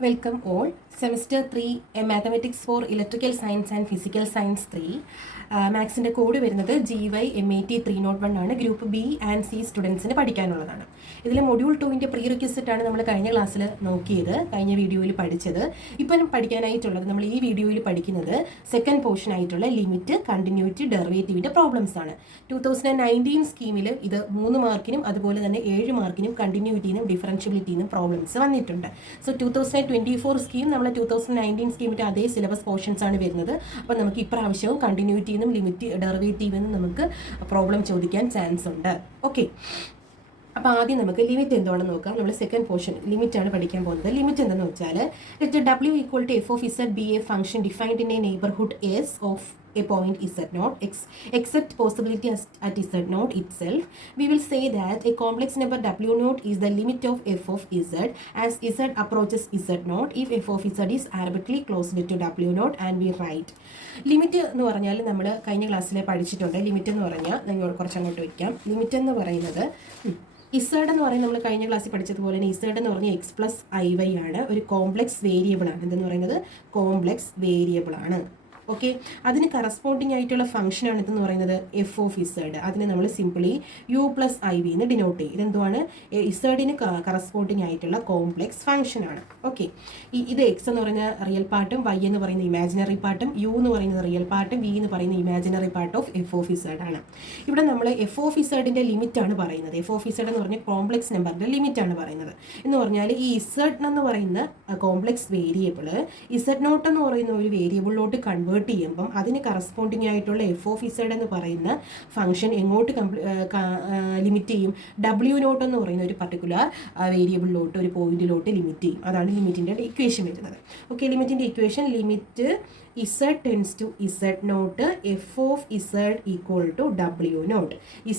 Welcome all. Semester 3 Mathematics for Electrical Science and Physical Science 3. മാത്സിൻ്റെ code വരുന്നത് GY-MAT 301 ആണ്. Group B and C സ്റ്റുഡൻസിന് പഠിക്കാനുള്ളതാണ്. ഇതിൽ module 2ൻ്റെ pre റിക്വസിറ്റാണ് നമ്മൾ കഴിഞ്ഞ ക്ലാസ്സിൽ നോക്കിയത്, കഴിഞ്ഞ വീഡിയോയിൽ പഠിച്ചത്. ഇപ്പം പഠിക്കാനായിട്ടുള്ളത് നമ്മൾ ഈ വീഡിയോയിൽ പഠിക്കുന്നത് സെക്കൻഡ് പോർഷൻ ആയിട്ടുള്ള ലിമിറ്റ്, കണ്ടിന്യൂറ്റി, ഡെറിവേറ്റീവിൻ്റെ പ്രോബ്ലംസ് ആണ്. 2019 സ്കീമിൽ ഇത് 3 മാർക്കിനും അതുപോലെ തന്നെ 7 മാർക്കിനും കണ്ടിന്യൂറ്റിനും ഡിഫറൻഷ്യബിലിറ്റിനും പ്രോബ്ലംസ് വന്നിട്ടുണ്ട്. സോ 2024 സ്കീം നമ്മൾ 2019 സ്കീമിൻ്റെ അതേ സിലബസ് പോർഷൻസ് ആണ് വരുന്നത്. അപ്പോൾ നമുക്ക് ഇപ്രാവശ്യവും കണ്ടിന്യൂറ്റിനും ലിമിറ്റ്, ഡെറിവേറ്റീവിനും നമുക്ക് പ്രോബ്ലം ചോദിക്കാൻ ചാൻസ് ഉണ്ട്. ഓക്കെ, അപ്പോൾ ആദ്യം നമുക്ക് ലിമിറ്റ് എന്താണെന്ന് നോക്കാം. നമ്മൾ സെക്കൻഡ് പോർഷൻ ലിമിറ്റാണ് പഠിക്കാൻ പോകുന്നത്. ലിമിറ്റ് എന്താണെന്ന് വെച്ചാൽ W equal to f of z be a function defined in a neighborhood S of a point z0 except possibility at z0 itself. We will say that a complex number w0 is the limit of f of z as z approaches z0 if f of z is arbitrarily close to w0 and we write. Limit എന്ന് പറഞ്ഞാൽ നമ്മൾ കഴിഞ്ഞ ക്ലാസ്സിൽ പഠിച്ചിട്ടുണ്ട്. Limit എന്ന് പറഞ്ഞാൽ നിങ്ങൾ കുറച്ചങ്ങോട്ട് വയ്ക്കാം. ലിമിറ്റ് എന്ന് പറയുന്നത് ഇസഡ് എന്ന് പറയുന്നത് നമ്മൾ കഴിഞ്ഞ ക്ലാസ്സിൽ പഠിച്ചതുപോലെ തന്നെ ഇസഡ് എന്ന് പറഞ്ഞാൽ എക്സ് പ്ലസ് ഐ വൈ ആണ്. ഒരു കോംപ്ലക്സ് വേരിയബിൾ ആണ്. ഇതെന്ന് പറയുന്നത് കോംപ്ലക്സ് വേരിയബിൾ ആണ്. ഓക്കെ, അതിന് കറസ്പോണ്ടിങ് ആയിട്ടുള്ള ഫംഗ്ഷനാണ് ഇതെന്ന് പറയുന്നത് എഫ് ഓഫ് ഇസഡ്. അതിന് നമ്മൾ simply U plus I V എന്ന് ഡിനോട്ട് ചെയ്യും. ഇതെന്തുവാണ്? ഇസഡിന് കറസ്പോണ്ടിങ് ആയിട്ടുള്ള കോംപ്ലക്സ് ഫംഗ്ഷനാണ്. ഓക്കെ, ഇത് എക്സ് എന്ന് പറയുന്ന റിയൽ പാർട്ടും വൈ എന്ന് പറയുന്ന ഇമാജിനറി പാർട്ടും യു എന്ന് പറയുന്നത് റിയൽ പാർട്ടും വി എന്ന് പറയുന്ന imaginary part of F of Z ആണ്. ഇവിടെ നമ്മൾ എഫ് ഓഫ് ഇസഡിൻ്റെ ലിമിറ്റ് ആണ് പറയുന്നത്. എഫ് ഓഫ് ഇസഡ് എന്ന് പറഞ്ഞാൽ കോംപ്ലക്സ് നമ്പറിൻ്റെ ലിമിറ്റ് ആണ് പറയുന്നത്. എന്ന് പറഞ്ഞാൽ ഈ ഇസഡ് എന്ന് പറയുന്ന കോംപ്ലക്സ് വേരിയബിൾ ഇസഡ് നോട്ട് എന്ന് പറയുന്ന ഒരു വേരിയബിളിലോട്ട് കൺവേർട്ട് ചെയ്യുമ്പം അതിന് കറസ്പോണ്ടിങ് ആയിട്ടുള്ള എഫ് ഓഫ് ഇസഡ് എന്ന് പറയുന്ന ഫംഗ്ഷൻ എങ്ങോട്ട് ലിമിറ്റ് ചെയ്യും? W0 എന്ന് പറയുന്ന ഒരു പർട്ടിക്കുലർ വേരിയബിളിലോട്ട്, ഒരു പോയിന്റിലോട്ട് ലിമിറ്റ് ചെയ്യും. അതാണ് ലിമിറ്റിൻ്റെ ഇക്വേഷൻ വരുന്നത്. ഓക്കെ, ലിമിറ്റിൻ്റെ equation limit z tends to z0 F of z equal to W0.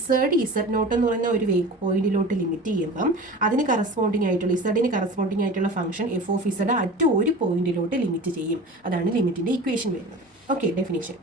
z0 എന്ന് പറയുന്ന ഒരു പോയിന്റിലോട്ട് ലിമിറ്റ് ചെയ്യുമ്പം അതിന് കറസ്പോണ്ടിങ് ആയിട്ടുള്ള ഇസഡിന് കറസ്പോണ്ടിങ് ആയിട്ടുള്ള function F of z at ഒരു പോയിന്റിലോട്ട് ലിമിറ്റ് ചെയ്യും. അതാണ് ലിമിറ്റിൻ്റെ ഇക്വേഷൻ വരുന്നത്. Okay, definition.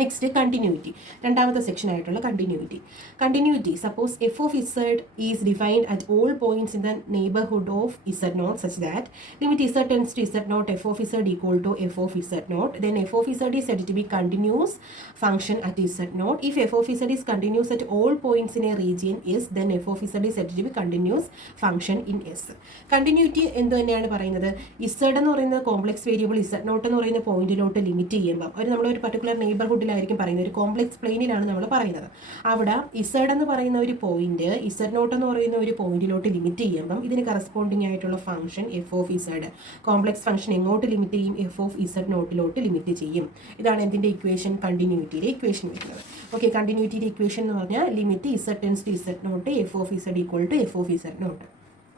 നെക്സ്റ്റ് കണ്ടിന്യൂറ്റി, രണ്ടാമത്തെ സെക്ഷൻ ആയിട്ടുള്ള continuity. Suppose F of Z is defined at all points in the neighbourhood of z0 such that limit z tends to z0 F of Z equal to F of z0. Then F of Z is said to be continuous function at z0. If F of Z is continuous at all points in a region S, then F of Z is said to be continuous function in S. Continuity എന്ത് തന്നെയാണ് പറയുന്നത്? Z എന്ന് പറയുന്ന complex variable z0 എന്ന് പറയുന്ന പോയിന്റിലോട്ട് limit ചെയ്യുമ്പോൾ അവർ നമ്മളൊരു particular neighbourhood ായിരിക്കും പറയുന്നത്, ഒരു കോംപ്ലക്സ് പ്ലെയിനിലാണ് നമ്മൾ പറയുന്നത്. അവിടെ ഇസഡ് എന്ന് പറയുന്ന ഒരു പോയിന്റ് z0 എന്ന് പറയുന്ന ഒരു പോയിന്റിലോട്ട് ലിമിറ്റ് ചെയ്യുമ്പം ഇതിന് കറസ്പോണ്ടിങ് ആയിട്ടുള്ള function F of Z, complex function എങ്ങോട്ട് ലിമിറ്റ് ചെയ്യും? എഫ് ഓഫ് z0 ലിമിറ്റ് ചെയ്യും. ഇതാണ് എന്തിൻ്റെ ഇക്വേഷൻ? കണ്ടിന്യൂറ്റിയുടെ ഇക്വേഷൻ വരുന്നത്. ഓക്കെ, കണ്ടിന്യൂറ്റിയുടെ ഇക്വേഷൻ എന്ന് പറഞ്ഞാൽ limit z tends to z0 F of z equal to F of z0.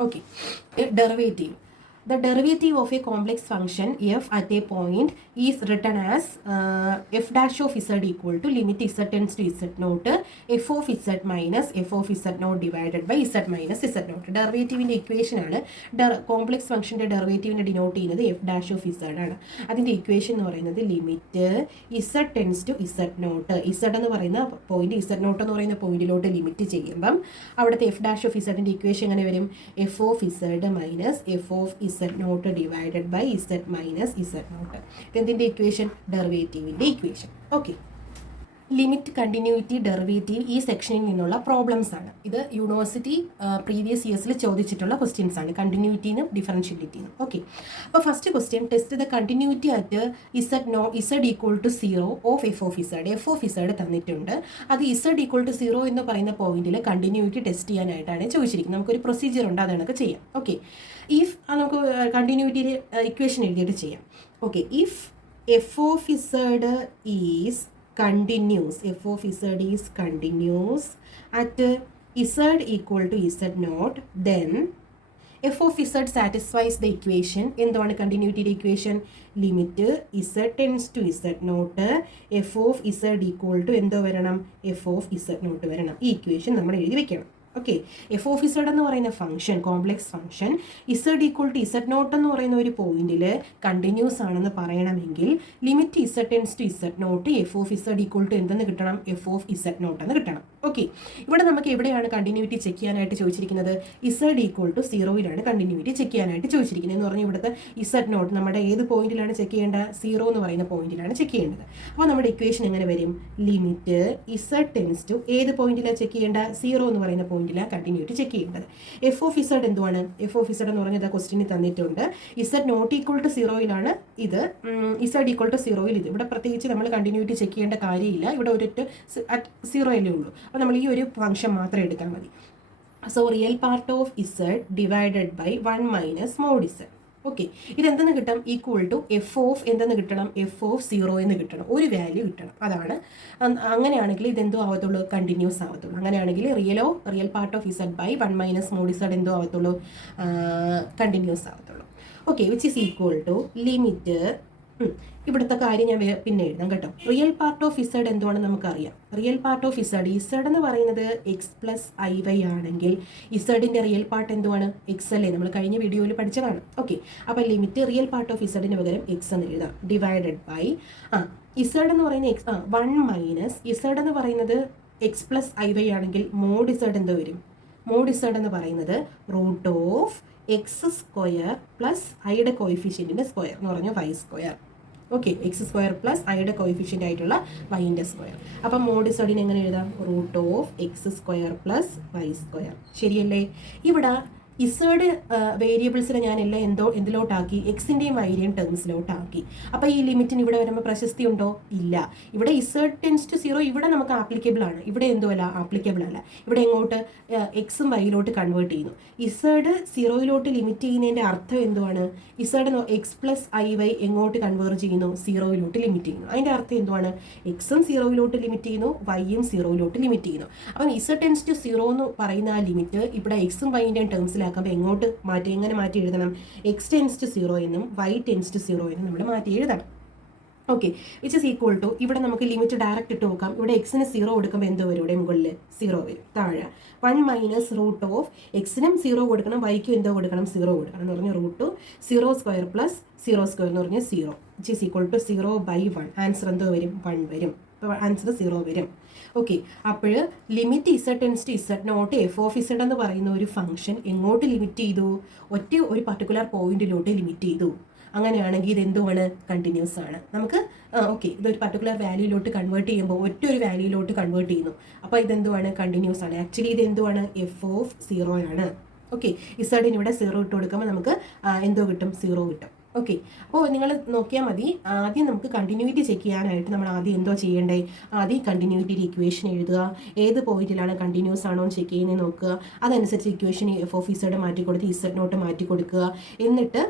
Okay, derivative. The derivative of a complex function f at a point is written as f dash of z equal to limit z tends to z0 f of z minus f of z0 divided by z minus z0. ഡെറിവേറ്റീവിൻ്റെ equation ആണ്. Complex ഫംഗ്ഷൻ്റെ ഡെറിവേറ്റീവിനെ denote ചെയ്യുന്നത് f dash of z ആണ്. അതിൻ്റെ equation എന്ന് പറയുന്നത് limit z tends to z0. z എന്ന് പറയുന്ന പോയിന്റ് z0 എന്ന് പറയുന്ന പോയിന്റിലോട്ട് ലിമിറ്റ് ചെയ്യുമ്പം അവിടുത്തെ f dash of z ൻ്റെ ഇക്വേഷൻ എങ്ങനെ വരും? f of z minus f of z0 divided by z minus z0. ഇതിൻ്റെ ഇക്വേഷൻ ഡെറിവേറ്റീവിൻ്റെ equation. Okay, limit, continuity, derivative ഈ സെക്ഷനിൽ നിന്നുള്ള പ്രോബ്ലംസ് ആണ്. ഇത് യൂണിവേഴ്സിറ്റി പ്രീവിയസ് ഇയേഴ്സിൽ ചോദിച്ചിട്ടുള്ള ക്വസ്റ്റ്യൻസ് ആണ്, കണ്ടിന്യൂറ്റിനും ഡിഫറൻഷ്യബിലിറ്റിനും. ഓക്കെ, അപ്പോൾ first question, test the continuity at z equal to 0 of F of z. F of z തന്നിട്ടുണ്ട്. അത് z ഈക്വൽ ടു 0 എന്ന് പറയുന്ന പോയിന്റിൽ കണ്ടിന്യൂറ്റി ടെസ്റ്റ് ചെയ്യാനായിട്ടാണ് ചോദിച്ചിരിക്കുന്നത്. നമുക്കൊരു പ്രൊസീജിയർ ഉണ്ട്, അതൊക്കെ ചെയ്യാം. ഓക്കെ, ഇഫ് നമുക്ക് കണ്ടിന്യൂറ്റിയുടെ ഇക്വേഷൻ എഴുതിയിട്ട് ചെയ്യാം. Okay, if F of z is continuous, f of z is continuous at z equal to z0, then f of z satisfies the equation. എന്താണ് കണ്ടിന്യൂറ്റിയുടെ equation? Limit z tends to z0 f of z equal to എന്തോ വരണം? f of z0 വരണം. ഈ equation നമ്മൾ എഴുതി വെക്കണം. Okay, F of Z എന്ന് പറയുന്ന function, complex function Z equal to z0 എന്ന് പറയുന്ന ഒരു പോയിന്റിൽ കണ്ടിന്യൂസ് ആണെന്ന് പറയണമെങ്കിൽ limit z tends to z0 F of Z equal to എന്തെന്ന് കിട്ടണം? എഫ് ഓഫ് z0 എന്ന് കിട്ടണം. ഓക്കെ, ഇവിടെ നമുക്ക് എവിടെയാണ് കണ്ടിന്യൂറ്റി ചെക്ക് ചെയ്യാനായിട്ട് ചോദിച്ചിരിക്കുന്നത്? Z equal to 0 continuity check ചെയ്യാനായിട്ട് ചോദിച്ചിരിക്കുന്നത് എന്ന് പറഞ്ഞാൽ ഇവിടുത്തെ ഇസഡ് നോട്ട് നമ്മുടെ ഏത് പോയിന്റിലാണ് ചെക്ക് ചെയ്യേണ്ടത്? 0 എന്ന് പറയുന്ന പോയിന്റിലാണ് ചെക്ക് ചെയ്യേണ്ടത്. അപ്പോൾ നമ്മുടെ ഇക്വേഷൻ എങ്ങനെ വരും? ലിമിറ്റ് ഇസഡ് ടെൻസ് ടു ഏത് പോയിന്റിലാണ് ചെക്ക് ചെയ്യേണ്ടത്? 0 എന്ന് പറയുന്ന പോയിന്റിലാണ് കണ്ടിന്യൂറ്റി ചെക്ക് ചെയ്യേണ്ടത്. എഫ് ഓഫ് ഇസഡ് എന്തുവാണ്? എഫ് ഓഫ് ഇസഡ് എന്ന് പറഞ്ഞത് ക്വസ്റ്റിനിൽ തന്നിട്ടുണ്ട്. ഇസഡ് നോട്ട് ഈക്വൽ ടു 0 ഇത്, ഇസഡ് ഈക്വൽ ടു 0 ഇത്. ഇവിടെ പ്രത്യേകിച്ച് നമ്മൾ കണ്ടിന്യൂറ്റി ചെക്ക് ചെയ്യേണ്ട കാര്യമില്ല, ഇവിടെ ഒരൊറ്റ അറ്റ് 0 ഉള്ളൂ. അപ്പോൾ നമ്മൾ ഈ ഒരു ഫംഗ്ഷൻ മാത്രം എടുക്കാൻ മതി. So real part of Z divided by 1 minus mod z. Okay, ഇതെന്തെന്ന് കിട്ടാം? ഈക്വൽ ടു എഫ് ഓഫ് എന്തെന്ന് കിട്ടണം? എഫ് ഓഫ് 0 എന്ന് കിട്ടണം, ഒരു വാല്യൂ കിട്ടണം. അതാണ്, അങ്ങനെയാണെങ്കിൽ ഇതെന്തോ ആവത്തുള്ളൂ? കണ്ടിന്യൂസ് ആവത്തുള്ളൂ. അങ്ങനെയാണെങ്കിൽ real part of Z by 1 minus mod Z എന്തോ ആവത്തുള്ളൂ? കണ്ടിന്യൂസ് ആവത്തുള്ളൂ. Okay, which is equal to limit, ഇവിടുത്തെ കാര്യം ഞാൻ പിന്നെ എഴുതാം കേട്ടോ. റിയൽ പാർട്ട് ഓഫ് ഇസഡ് എന്തുവാണെന്ന് നമുക്കറിയാം. റിയൽ പാർട്ട് ഓഫ് ഇസഡ് എന്ന് പറയുന്നത് എക്സ് പ്ലസ് ഐ വൈ ആണെങ്കിൽ ഇസഡിന്റെ റിയൽ പാർട്ട് എന്തുവാണ്? എക്സ് അല്ലേ? നമ്മൾ കഴിഞ്ഞ വീഡിയോയിൽ പഠിച്ചതാണ്. ഓക്കെ, അപ്പോൾ ലിമിറ്റ് റിയൽ പാർട്ട് ഓഫ് ഇസഡിന് പകരം എക്സ് എന്ന് എഴുതാം, ഡിവൈഡഡ് ബൈ ഇസഡ് എന്ന് പറയുന്ന എക്സ് 1 മൈനസ് ഇസഡ് എന്ന് പറയുന്നത് എക്സ് പ്ലസ് ഐ വൈ ആണെങ്കിൽ മോഡ് ഇസഡ് എന്തോ വരും? മോഡ് ഇസഡ് എന്ന് പറയുന്നത് root of X square plus ഐയുടെ കോയിഫിഷ്യൻറ്റിൻ്റെ സ്ക്വയർ എന്ന് പറഞ്ഞാൽ Y square. Okay, X square plus ഐയുടെ കോയിഫിഷ്യൻ്റ് ആയിട്ടുള്ള വൈൻ്റെ സ്ക്വയർ. അപ്പം മോഡ് ഇസഡിന് എങ്ങനെ എഴുതാം? Root of X square plus Y square. ശരിയല്ലേ? ഇവിടെ ഇസഡ് വേരിയബിൾസിനെ ഞാൻ എല്ലാം എന്തിലോട്ടാക്കി? എക്സിൻ്റെയും വൈയുടെയും ടേംസിലോട്ടാക്കി. അപ്പോൾ ഈ ലിമിറ്റിന് ഇവിടെ വരുമ്പോൾ പ്രശസ്തി ഉണ്ടോ? ഇല്ല. ഇവിടെ ഇസഡ് ടെൻസ് ടു 0 ഇവിടെ നമുക്ക് ആപ്ലിക്കബിൾ ആണ്, ഇവിടെ എന്തോ അല്ല, ആപ്ലിക്കബിൾ അല്ല. ഇവിടെ എങ്ങോട്ട്? എക്സും വൈയിലോട്ട് കൺവേർട്ട് ചെയ്യുന്നു. ഇസഡ് 0 ലിമിറ്റ് ചെയ്യുന്നതിൻ്റെ അർത്ഥം എന്തുവാണ്? Z X plus I Y എങ്ങോട്ട് കൺവേർട്ട് ചെയ്യുന്നു? 0 ലിമിറ്റ് ചെയ്യുന്നു. അതിൻ്റെ അർത്ഥം എന്തുവാണ്? എക്സും 0 ലിമിറ്റ് ചെയ്യുന്നു, വൈയും 0 ലിമിറ്റ് ചെയ്യുന്നു. അപ്പം ഇസഡ് ടെൻസ് ടു 0 എന്ന് പറയുന്ന ആ ലിമിറ്റ് ഇവിടെ എക്സും വൈൻ്റെയും ടേംസിലാക്കുമ്പോൾ എങ്ങോട്ട് മാറ്റി, എങ്ങനെ മാറ്റി എഴുതണം? എക്സ് ടെൻസ് ടു 0 എന്നും വൈ ടെൻസ് ടു 0 എന്നും നമ്മൾ മാറ്റി എഴുതണം. Okay, which is equal to, ഇവിടെ നമുക്ക് ലിമിറ്റ് ഡയറക്റ്റ് ഇട്ട് നോക്കാം. ഇവിടെ എക്സിന് 0 കൊടുക്കുമ്പോൾ എന്തോ വരും? ഇവിടെ മുകളിൽ 0 വരും, താഴെ 1 മൈനസ് റൂട്ട് ഓഫ് എക്സിനും 0 കൊടുക്കണം, വൈക്കും എന്തോ കൊടുക്കണം? 0 കൊടുക്കണം എന്ന് പറഞ്ഞാൽ റൂട്ട് 0 സ്ക്വയർ പ്ലസ് 0 സ്ക്വയർ എന്ന് പറഞ്ഞാൽ 0, which is equal to 0/1. Answer എന്തോ വരും? 1 വരും. അപ്പോൾ ആൻസർ 0 വരും. ഓക്കെ, അപ്പോൾ limit Z tends to Z naught F of Z എന്ന് പറയുന്ന ഒരു ഫംഗ്ഷൻ എങ്ങോട്ട് ലിമിറ്റ് ചെയ്തു? ഒരു പർട്ടിക്കുലർ പോയിന്റിലോട്ട് ലിമിറ്റ് ചെയ്തു. അങ്ങനെയാണെങ്കിൽ ഇതെന്തുമാണ്? കണ്ടിന്യൂസ് ആണ്. നമുക്ക് ഓക്കെ, ഇതൊരു പർട്ടിക്കുലർ വാല്യൂയിലോട്ട് കൺവേർട്ട് ചെയ്യുമ്പോൾ ഒരു വാല്യൂയിലോട്ട് കൺവേർട്ട് ചെയ്യുന്നു. അപ്പോൾ ഇതെന്തുവാണ്? കണ്ടിന്യൂസ് ആണ്. ആക്ച്വലി ഇത് എന്തുവാണ്? എഫ് ഓഫ് 0 ആണ്. ഓക്കെ, ഇസഡിന് ഇവിടെ 0 ഇട്ട് കൊടുക്കുമ്പോൾ നമുക്ക് എന്തോ കിട്ടും? 0 കിട്ടും. ഓക്കെ, അപ്പോൾ നിങ്ങൾ നോക്കിയാൽ മതി. ആദ്യം നമുക്ക് കണ്ടിന്യൂറ്റി ചെക്ക് ചെയ്യാനായിട്ട് നമ്മൾ ആദ്യം എന്തോ ചെയ്യേണ്ടേ? ആദ്യം കണ്ടിന്യൂറ്റിയുടെ ഇക്വേഷൻ എഴുതുക. ഏത് പോയിന്റിലാണ് കണ്ടിന്യൂസ് ആണോ എന്ന് ചെക്ക് ചെയ്യുന്നത് നോക്കുക. അതനുസരിച്ച് ഇക്വേഷൻ എഫ് ഓഫ് ഇസഡ് മാറ്റി കൊടുത്ത് ഇസഡ് നോട്ട് മാറ്റി കൊടുക്കുക. എന്നിട്ട്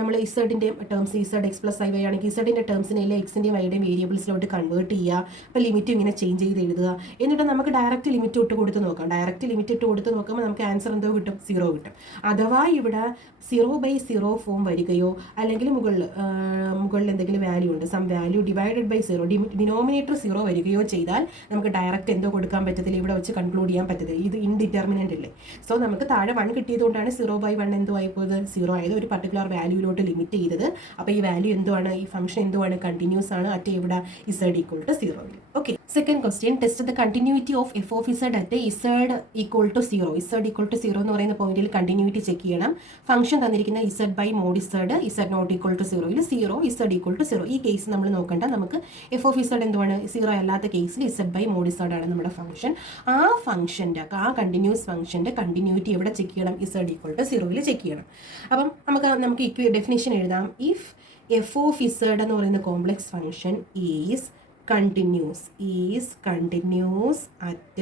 നമ്മൾ ഇസഡിൻ്റെ terms Z X plus I Y ആണെങ്കിൽ ഇസഡിൻ്റെ ടേംസിനെ എല്ലാം എക്സിൻ്റെയും വൈയുടെയും വേരിയബിൾസിലോട്ട് കൺവേർട്ട് ചെയ്യുക. അപ്പോൾ ലിമിറ്റ് ഇങ്ങനെ ചേഞ്ച് ചെയ്ത് എഴുതുക. എന്നിട്ട് നമുക്ക് ഡയറക്റ്റ് ലിമിറ്റ് ഇട്ട് കൊടുത്ത് നോക്കാം. ഡയറക്റ്റ് ലിമിറ്റ് ഇട്ട് കൊടുത്ത് നോക്കുമ്പോൾ നമുക്ക് ആൻസർ എന്തോ കിട്ടും? 0 കിട്ടും. അഥവാ ഇവിടെ 0/0 ഫോം വരികയോ അല്ലെങ്കിൽ മുകളിൽ എന്തെങ്കിലും വാല്യൂ ഉണ്ട്, some value divided by 0, denominator 0 വരികയോ ചെയ്താൽ നമുക്ക് ഡയറക്റ്റ് എന്തോ കൊടുക്കാൻ പറ്റത്തില്ല, ഇവിടെ വെച്ച് കൺക്ലൂഡ് ചെയ്യാൻ പറ്റത്തില്ല. ഇത് ഇൻഡിറ്റർമിനൻ്റ് അല്ലേ? സോ നമുക്ക് താഴെ 1 കിട്ടിയതുകൊണ്ടാണ് 0/1 എന്തോ ആയിപ്പോയത്? 0 ആയത്. ഒരു പർട്ടിക്കുലർ വാല്യൂയിലോട്ട് ലിമിറ്റ് ചെയ്തത്. അപ്പോൾ ഈ വാല്യൂ എന്തുവാണ്? ഈ ഫംഗ്ഷൻ എന്തുവാണ്? കണ്ടിന്യൂസ് ആണ്. അറ്റ് ഇവിടെ Z equal to 0. Okay, second question, test the continuity of F of Z at Z equal to 0. Z equal to 0 എന്ന് പറയുന്ന പോയിന്റിൽ കണ്ടിന്യൂറ്റി ചെക്ക് ചെയ്യണം. ഫംഗ്ഷൻ തന്നിരിക്കുന്ന Z by mod Z, Z not equal to 0 0, Z equal to 0. ഈ case നമ്മൾ നോക്കണ്ട. നമുക്ക് F of Z എന്തുവാണ്? 0 അല്ലാത്ത കേസിൽ ഇസഡ് ബൈ മോഡ് ഇസഡ് ആണ് നമ്മുടെ ഫംഗ്ഷൻ. ആ കണ്ടിന്യൂസ് ഫംഗ്ഷൻ്റെ കണ്ടിന്യൂറ്റി എവിടെ ചെക്ക് ചെയ്യണം? ഇസഡ് ഈക്വൽ ടു 0 ചെക്ക് ചെയ്യണം. അപ്പം നമുക്ക് ഡെഫിനേഷൻ എഴുതാം. ഇഫ് എഫ് ഓഫ് ഇസഡ് എന്ന് പറയുന്ന complex function is continuous at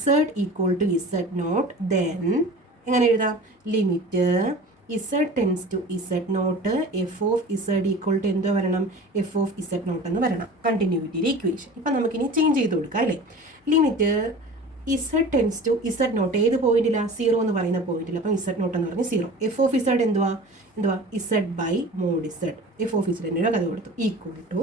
z equal to z naught, then എങ്ങനെ എഴുതാം? Limit z tends to z naught F of z equal to എന്തോ വരണം? എഫ് ഓഫ് z നോട്ട് എന്ന് വരണം. കണ്ടിന്യൂറ്റിയുടെ equation ഇപ്പം നമുക്കിനി ചേഞ്ച് ചെയ്ത് കൊടുക്കാം അല്ലേ? Limit z tends to z naught ഏത് പോയിന്റിലാണ്? 0 എന്ന് പറയുന്ന പോയിന്റിൽ. അപ്പം z നോട്ട് എന്ന് പറഞ്ഞാൽ 0. എഫ് ഓഫ് z എന്തുവാ? z by mod z. F of z കഥ കൊടുത്തു ഈക്വൽ ടു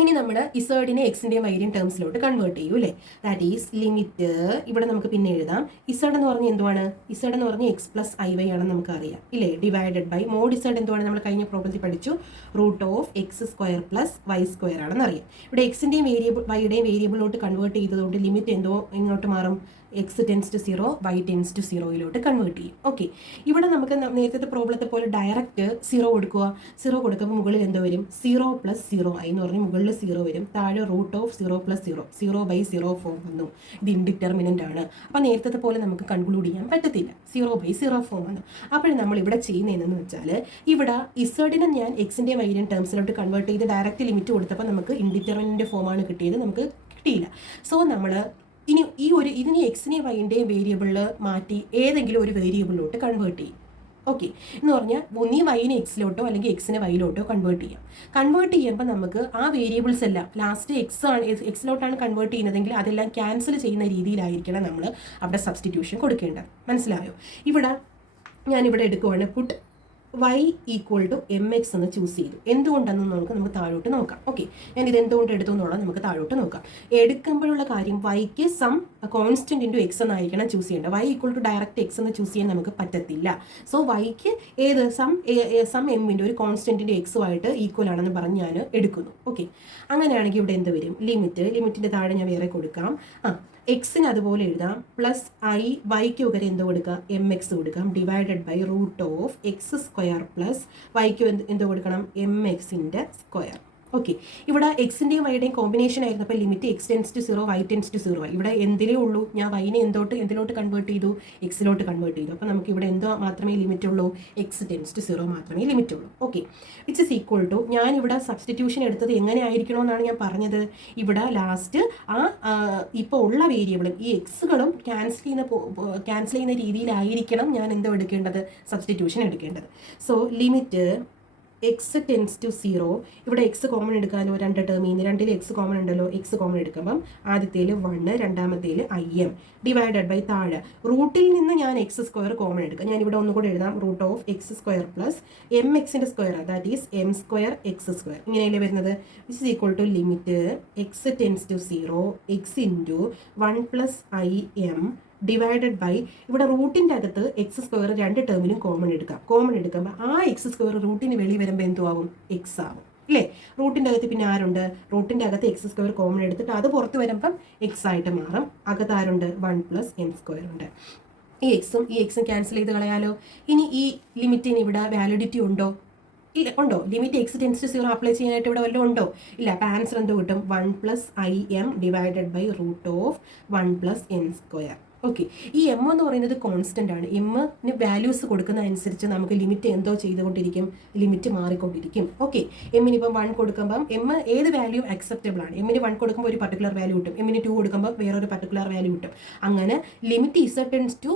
ഇനി നമ്മൾ ഇസേഡിനെ എക്സിൻ്റെയും വൈയുടെയും ടേംസിലോട്ട് കൺവേർട്ട് ചെയ്യും അല്ലേ. ദാറ്റ് ഈസ് ലിമിറ്റ്, ഇവിടെ നമുക്ക് പിന്നെ എഴുതാം ഇസഡ് എന്ന് പറഞ്ഞാൽ എന്തുവാണ്, ഇസഡ് എന്ന് പറഞ്ഞാൽ എക്സ് പ്ലസ് ഐ വൈ ആണെന്ന് നമുക്കറിയാം ഇല്ലേ. ഡിവൈഡഡ് ബൈ മോഡ് ഇസഡ് എന്തുവാണ്, നമ്മൾ കഴിഞ്ഞ പ്രോബ്ലത്തിൽ പഠിച്ചു, root of X square plus Y square ആണെന്ന് അറിയാം. ഇവിടെ എക്സിൻ്റെയും വൈയുടെയും വേരിയബിളിലോട്ട് കൺവേർട്ട് ചെയ്തതുകൊണ്ട് ലിമിറ്റ് എന്തോ ഇങ്ങോട്ട് മാറും, X tends to 0 Y tends to 0 convert ചെയ്യും. ഓക്കെ, ഇവിടെ നമുക്ക് നേരത്തെ പ്രോബ്ലത്തെ പോലെ ഡയറക്റ്റ് 0 കൊടുക്കുക. 0 കൊടുക്കുമ്പോൾ മുകളിൽ എന്തോ വരും, 0 പ്ലസ് 0 ആയി എന്ന് പറഞ്ഞ് മുകളിൽ 0 വരും, താഴെ റൂട്ട് ഓഫ് 0 പ്ലസ് 0 0/0 ഫോം വന്നു. ഇത് ഇൻഡിറ്റർമിനൻ്റ് ആണ്. അപ്പോൾ നേരത്തെ പോലെ നമുക്ക് കൺക്ലൂഡ് ചെയ്യാൻ പറ്റത്തില്ല, 0/0 ഫോം വന്നു. അപ്പോൾ നമ്മൾ ഇവിടെ ചെയ്യുന്നതെന്ന് വെച്ചാൽ ഇവിടെ ഇസഡിനെ ഞാൻ എക്സിൻ്റെ വൈയുടെ ടേംസിലോട്ട് കൺവേർട്ട് ചെയ്ത് ഡയറക്റ്റ് ലിമിറ്റ് കൊടുത്തപ്പോൾ നമുക്ക് ഇൻഡിറ്റർമിനൻ്റ് ഫോമാണ് കിട്ടിയത്, നമുക്ക് കിട്ടിയില്ല. സോ നമ്മൾ ഇനി ഇതിനെ എക്സിനെ വൈൻ്റെയും വേരിയബിളിൽ മാറ്റി ഏതെങ്കിലും ഒരു വേരിയബിളിലോട്ട് കൺവേർട്ട് ചെയ്യും. ഓക്കെ, എന്ന് പറഞ്ഞാൽ ഒന്നീ വൈനെ എക്സിലോട്ടോ അല്ലെങ്കിൽ എക്സിനെ വൈയിലോട്ടോ കൺവേർട്ട് ചെയ്യാം. കൺവേർട്ട് ചെയ്യുമ്പോൾ നമുക്ക് ആ വേരിയബിൾസ് എല്ലാം ലാസ്റ്റ് എക്സിലോട്ടാണ് കൺവേർട്ട് ചെയ്യുന്നതെങ്കിൽ അതെല്ലാം ക്യാൻസൽ ചെയ്യുന്ന രീതിയിലായിരിക്കണം നമ്മൾ അവിടെ സബ്സ്റ്റിറ്റ്യൂഷൻ കൊടുക്കേണ്ടത്. മനസ്സിലായോ? ഇവിടെ ഞാനിവിടെ എടുക്കുവാണ് put y equal to M X എന്ന് ചൂസ് ചെയ്തു. എന്തുകൊണ്ടെന്ന് നമുക്ക് താഴോട്ട് നോക്കാം. ഓക്കെ, ഞാൻ ഇത് എന്തുകൊണ്ട് എടുത്തു എന്നുള്ളത് നമുക്ക് താഴോട്ട് നോക്കാം. എടുക്കുമ്പോഴുള്ള കാര്യം വൈക്ക് സം കോൺസ്റ്റന്റ് ഇൻറ്റു എക്സ് എന്നായിരിക്കണം ചൂസ് ചെയ്യേണ്ടത്. Y equal to direct X എന്ന് ചൂസ് ചെയ്യാൻ നമുക്ക് പറ്റത്തില്ല. സോ വൈക്ക് ഏത് സം എമ്മിൻ്റെ ഒരു കോൺസ്റ്റന്റിൻ്റെ എക്സുമായിട്ട് ഈക്വൽ ആണെന്ന് പറഞ്ഞ് ഞാൻ എടുക്കുന്നു. ഓക്കെ, അങ്ങനെയാണെങ്കിൽ ഇവിടെ എന്ത് വരും, ലിമിറ്റിൻ്റെ താഴെ ഞാൻ വേറെ കൊടുക്കാം. എക്സിന് അതുപോലെ എഴുതാം, പ്ലസ് ഐ വൈക്ക് പകരം എന്ത് കൊടുക്കുക, എം എക്സ് കൊടുക്കാം, divided by root of X square plus വൈക്ക് എന്ത് കൊടുക്കണം, എം എക്സിൻ്റെ സ്ക്വയർ. ഓക്കെ, ഇവിടെ എക്സിൻ്റെയും വൈയുടെയും കോമ്പിനേഷൻ ആയിരുന്നു. അപ്പോൾ limit X tends to 0 Y tends to 0 ഇവിടെ എന്തിലേ ഉള്ളൂ, ഞാൻ വൈനെ എന്തിലോട്ട് കൺവേർട്ട് ചെയ്തു, എക്സിലോട്ട് കൺവേർട്ട് ചെയ്തു. അപ്പോൾ നമുക്ക് ഇവിടെ എന്തോ മാത്രമേ ലിമിറ്റ് ഉള്ളൂ, എക്സ് ടെൻസ് ടു 0 മാത്രമേ ലിമിറ്റ് ഉള്ളൂ. Okay, it's is equal to, ഞാനിവിടെ സബ്സ്റ്റിറ്റ്യൂഷൻ എടുത്തത് എങ്ങനെ ആയിരിക്കണമെന്നാണ് ഞാൻ പറഞ്ഞത്. ഇവിടെ ലാസ്റ്റ് ഇപ്പോൾ ഉള്ള വേരിയബിളും ഈ എക്സുകളും ക്യാൻസൽ ചെയ്യുന്ന രീതിയിലായിരിക്കണം ഞാൻ എന്തോ എടുക്കേണ്ടത്, സബ്സ്റ്റിറ്റ്യൂഷൻ എടുക്കേണ്ടത്. So limit X tends to 0, ഇവിടെ എക്സ് കോമൺ എടുക്കാമല്ലോ, രണ്ട് ടേമിൽ രണ്ടിൽ എക്സ് കോമൺ ഉണ്ടല്ലോ, എക്സ് കോമൺ എടുക്കുമ്പം ആദ്യത്തേൽ 1, രണ്ടാമത്തേൽ IM ഡിവൈഡഡ് ബൈ താഴെ റൂട്ടിൽ നിന്ന് ഞാൻ എക്സ് സ്ക്വയർ കോമൺ എടുക്കാം. ഞാൻ ഇവിടെ ഒന്നുകൂടെ എഴുതാം, root of X square plus M എക്സിൻ്റെ square, that is M square X square. ഇങ്ങനെയല്ലേ വരുന്നത്. This is equal to limit X tends to 0 X into 1 plus IM divided by, ഇവിടെ റൂട്ടിൻ്റെ അകത്ത് എക്സ് സ്ക്വയർ രണ്ട് ടേമിലും കോമൺ എടുക്കുമ്പോൾ ആ എക്സ് സ്ക്വയർ റൂട്ടിന് വെളി വരുമ്പോൾ എന്തുവാകും, എക്സ് ആവും അല്ലേ. റൂട്ടിൻ്റെ അകത്ത് പിന്നെ ആരുണ്ട്, റൂട്ടിൻ്റെ അകത്ത് എക്സ് സ്ക്വയർ കോമൺ എടുത്തിട്ട് അത് പുറത്ത് വരുമ്പം എക്സ് ആയിട്ട് മാറും. അകത്ത് ആരുണ്ട്, 1 പ്ലസ് എം സ്ക്വയർ ഉണ്ട്. ഈ എക്സും ക്യാൻസൽ ചെയ്ത് കളയാലോ. ഇനി ഈ ലിമിറ്റിന് ഇവിടെ വാലിഡിറ്റി ഉണ്ടോ, ഇല്ല, ഉണ്ടോ? Limit X tends to 0 apply ചെയ്യാനായിട്ട് ഇവിടെ വല്ലതും ഉണ്ടോ, ഇല്ല. അപ്പോൾ ആൻസർ എന്ത് കിട്ടും, 1 plus IM divided by root of 1 plus M square. Okay, ഈ എം എന്ന് പറയുന്നത് കോൺസ്റ്റന്റ് ആണ്. എമ്മിന് വാല്യൂസ് കൊടുക്കുന്ന അനുസരിച്ച് നമുക്ക് ലിമിറ്റ് എന്തോ ചെയ്തുകൊണ്ടിരിക്കും, ലിമിറ്റ് മാറിക്കൊണ്ടിരിക്കും. ഓക്കെ, എമ്മിന് ഇപ്പം 1 കൊടുക്കുമ്പം എം ഏത് വാല്യൂ അക്സെപ്റ്റബിൾ ആണ്. എമ്മിന് 1 കൊടുക്കുമ്പോൾ ഒരു പർട്ടിക്കുലർ വാല്യൂ കിട്ടും, എമ്മിന് 2 കൊടുക്കുമ്പോൾ വേറൊരു പർട്ടിക്കുലർ വാല്യൂ കിട്ടും. അങ്ങനെ limit Z tends to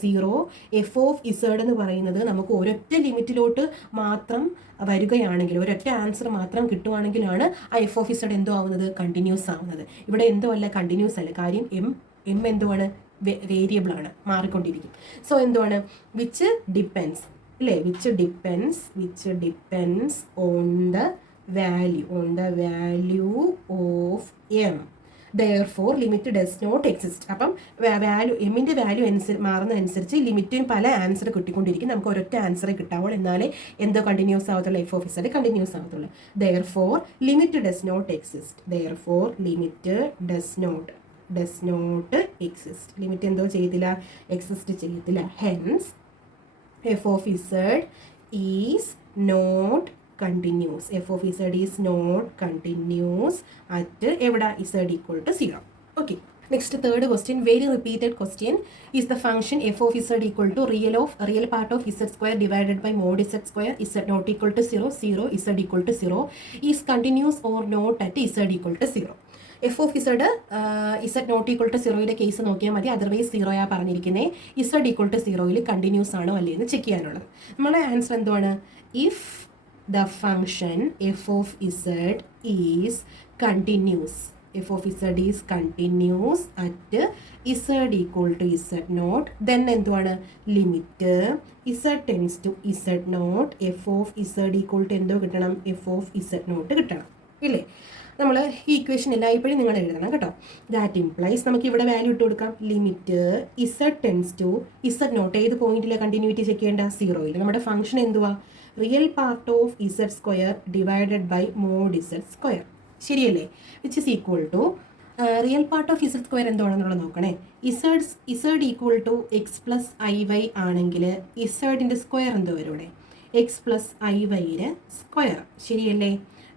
0 F of Z എന്ന് പറയുന്നത് നമുക്ക് ഒരൊറ്റ ലിമിറ്റിലോട്ട് മാത്രം വരികയാണെങ്കിൽ, ഒരൊറ്റ ആൻസർ മാത്രം കിട്ടുവാണെങ്കിലാണ് ആ എഫ് ഓഫ് ഇസഡ് എന്തോ ആവുന്നത്, കണ്ടിന്യൂസ് ആവുന്നത്. ഇവിടെ എന്തോ അല്ല, കണ്ടിന്യൂസ് അല്ല. കാര്യം എം എന്തുവാണ്, വേരിയബിൾ ആണ്, മാറിക്കൊണ്ടിരിക്കും. സോ എന്തുവാണ്, വിച്ച് ഡിപ്പെൻസ് അല്ലേ, which depends on the value of M. Therefore limit does not exist. അപ്പം എമ്മിൻ്റെ വാല്യൂ മാറുന്ന അനുസരിച്ച് ലിമിറ്റും പല ആൻസർ കിട്ടിക്കൊണ്ടിരിക്കും. നമുക്ക് ഒരൊറ്റ ആൻസറെ കിട്ടാവുള്ളൂ, എന്നാലേ എന്തോ കണ്ടിന്യൂസ് ആവത്തുള്ളൂ, എഫ് ഓഫ് ഇസഡ് കണ്ടിന്യൂസ് ആവത്തുള്ളൂ. Therefore limit does not exist. Limit does not exist. Limit എന്തോ ചെയ്തില്ല, എക്സിസ്റ്റ് ചെയ്യത്തില്ല. Hence F of Z is not continuous. f of z is not continuous at എവിടെ, z equal to 0. Okay, next third question, very repeated question. Is the function f of z equal to real part of z square divided by mod z square, z not equal to 0, z equal to 0 is continuous or not at z equal to 0. F of Z Z not equal to 0യുടെ case നോക്കിയാൽ മതി. Otherwise 0 പറഞ്ഞിരിക്കുന്നത്. Z equal to 0 continuous ആണോ അല്ലേ എന്ന് check ചെയ്യാനുള്ളത്. നമ്മുടെ answer എന്തുവാണ്, if the function f of z is continuous at z equal to z naught, then എന്തുവാണ്, limit z tends to z naught, f of z equal to എന്തോ കിട്ടണം, f of z naught കിട്ടണം. ഇല്ലേ? നമ്മൾ ഈ equation എല്ലായ്പ്പോഴും നിങ്ങൾ എഴുതണം കേട്ടോ. ദാറ്റ് ഇംപ്ലൈസ് നമുക്ക് ഇവിടെ വാല്യൂ ഇട്ട് കൊടുക്കാം. Limit Z tends to Z naught ഏത് പോയിന്റിലെ കണ്ടിന്യൂറ്റി ചെക്ക് ചെയ്യേണ്ട? 0. നമ്മുടെ ഫംഗ്ഷൻ എന്തുവാ? Real part of Z square divided by mod Z square. ശരിയല്ലേ? Which is equal to real part of Z square എന്താണെന്നുള്ളത് നോക്കണേ. Z equal to X plus I Y ആണെങ്കിൽ ഇസഡിൻ്റെ സ്ക്വയർ എന്തോ വരും ഇവിടെ? എക്സ് പ്ലസ് ഐ വൈയുടെ സ്ക്വയർ. ശരിയല്ലേ?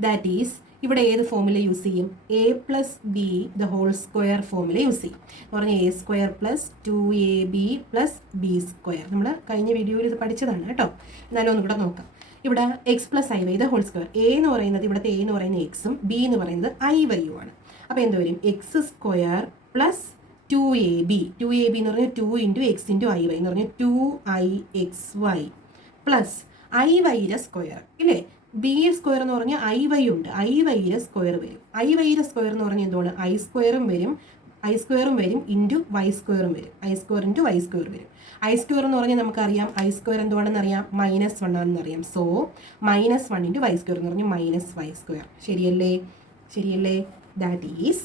ദാറ്റ് ഈസ് ഇവിടെ ഏത് ഫോമിൽ യൂസ് ചെയ്യും? A plus B the whole square ഫോമിൽ യൂസ് ചെയ്യും. എന്ന് പറഞ്ഞാൽ A square plus 2ab plus B square. നമ്മൾ കഴിഞ്ഞ വീഡിയോയിൽ ഇത് പഠിച്ചതാണ് കേട്ടോ. എന്നാലും ഒന്നുകൂടെ നോക്കാം. ഇവിടെ X plus I Y the whole square. A എന്ന് പറയുന്നത് ഇവിടുത്തെ എ എന്ന് പറയുന്നത് എക്സും ബി എന്ന് പറയുന്നത് ഐ വൈയും ആണ്. അപ്പോൾ എന്ത് വരും? X square plus 2ab. 2ab എന്ന് പറഞ്ഞാൽ 2 into X into I Y എന്ന് പറഞ്ഞാൽ 2ixy പ്ലസ് ഐ വൈയുടെ സ്ക്വയർ ഇല്ലേ? ബി സ്ക്വയർ എന്ന് പറഞ്ഞാൽ ഐ വൈ ഉണ്ട്, ഐ വൈയുടെ സ്ക്വയർ വരും. ഐ വൈയുടെ സ്ക്വയർ എന്ന് പറഞ്ഞാൽ എന്തുകൊണ്ട്? ഐ സ്ക്വയറും വരും ഇൻറ്റു വൈ സ്ക്വയറും വരും. I square into Y square വരും. ഐ സ്ക്വയർ എന്ന് പറഞ്ഞാൽ നമുക്കറിയാം ഐ സ്ക്വയർ എന്തുവാണെന്ന് അറിയാം? -1 ആണെന്ന് അറിയാം. സോ -1 ഇൻറ്റു വൈ സ്ക്വയർ എന്ന് പറഞ്ഞാൽ -y സ്ക്വയർ. ശരിയല്ലേ? ദാറ്റ് ഈസ്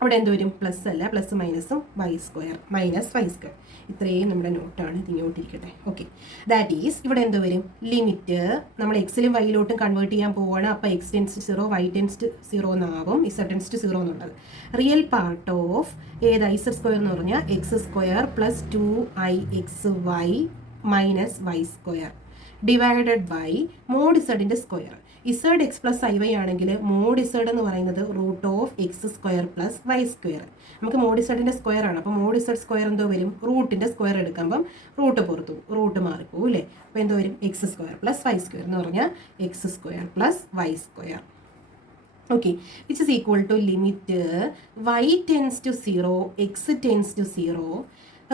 അവിടെ എന്ത് വരും? പ്ലസ് അല്ല, പ്ലസ് മൈനസും വൈ സ്ക്വയർ -y സ്ക്വയർ. ഇത്രയും നമ്മുടെ നോട്ടാണ്. ഇത് ഇങ്ങോട്ടിരിക്കട്ടെ. ഓക്കെ. ദാറ്റ് ഈസ് ഇവിടെ എന്ത് വരും? ലിമിറ്റ് നമ്മൾ എക്സിലും വൈയിലോട്ടും കൺവേർട്ട് ചെയ്യാൻ പോവുകയാണ്. അപ്പോൾ X tends to 0, Y tends to 0 എന്നാവും. ഇസഡ് ടെൻസ് ടു 0 എന്നുള്ളത്. റിയൽ പാർട്ട് ഓഫ് ഏത്? ഇസഡ് സ്ക്വയർ എന്ന് പറഞ്ഞാൽ X square plus 2ixy minus Y square divided by mod ഇസഡിൻ്റെ square. Z X plus I Y ആണെങ്കിൽ മോഡ് ഇസഡ് എന്ന് പറയുന്നത് root of X square plus Y square. നമുക്ക് mod ഇസഡിൻ്റെ square ആണ്. അപ്പോൾ മോഡ് ഇസഡ് സ്ക്വയർ എന്തോ വരും? റൂട്ടിൻ്റെ സ്ക്വയർ എടുക്കുമ്പം റൂട്ട് മാറിപ്പോവും അല്ലേ? അപ്പോൾ എന്തോ വരും? X square plus Y square എന്ന് പറഞ്ഞാൽ X square plus Y square. Okay. Which is equal to limit Y tends to 0, X tends to 0.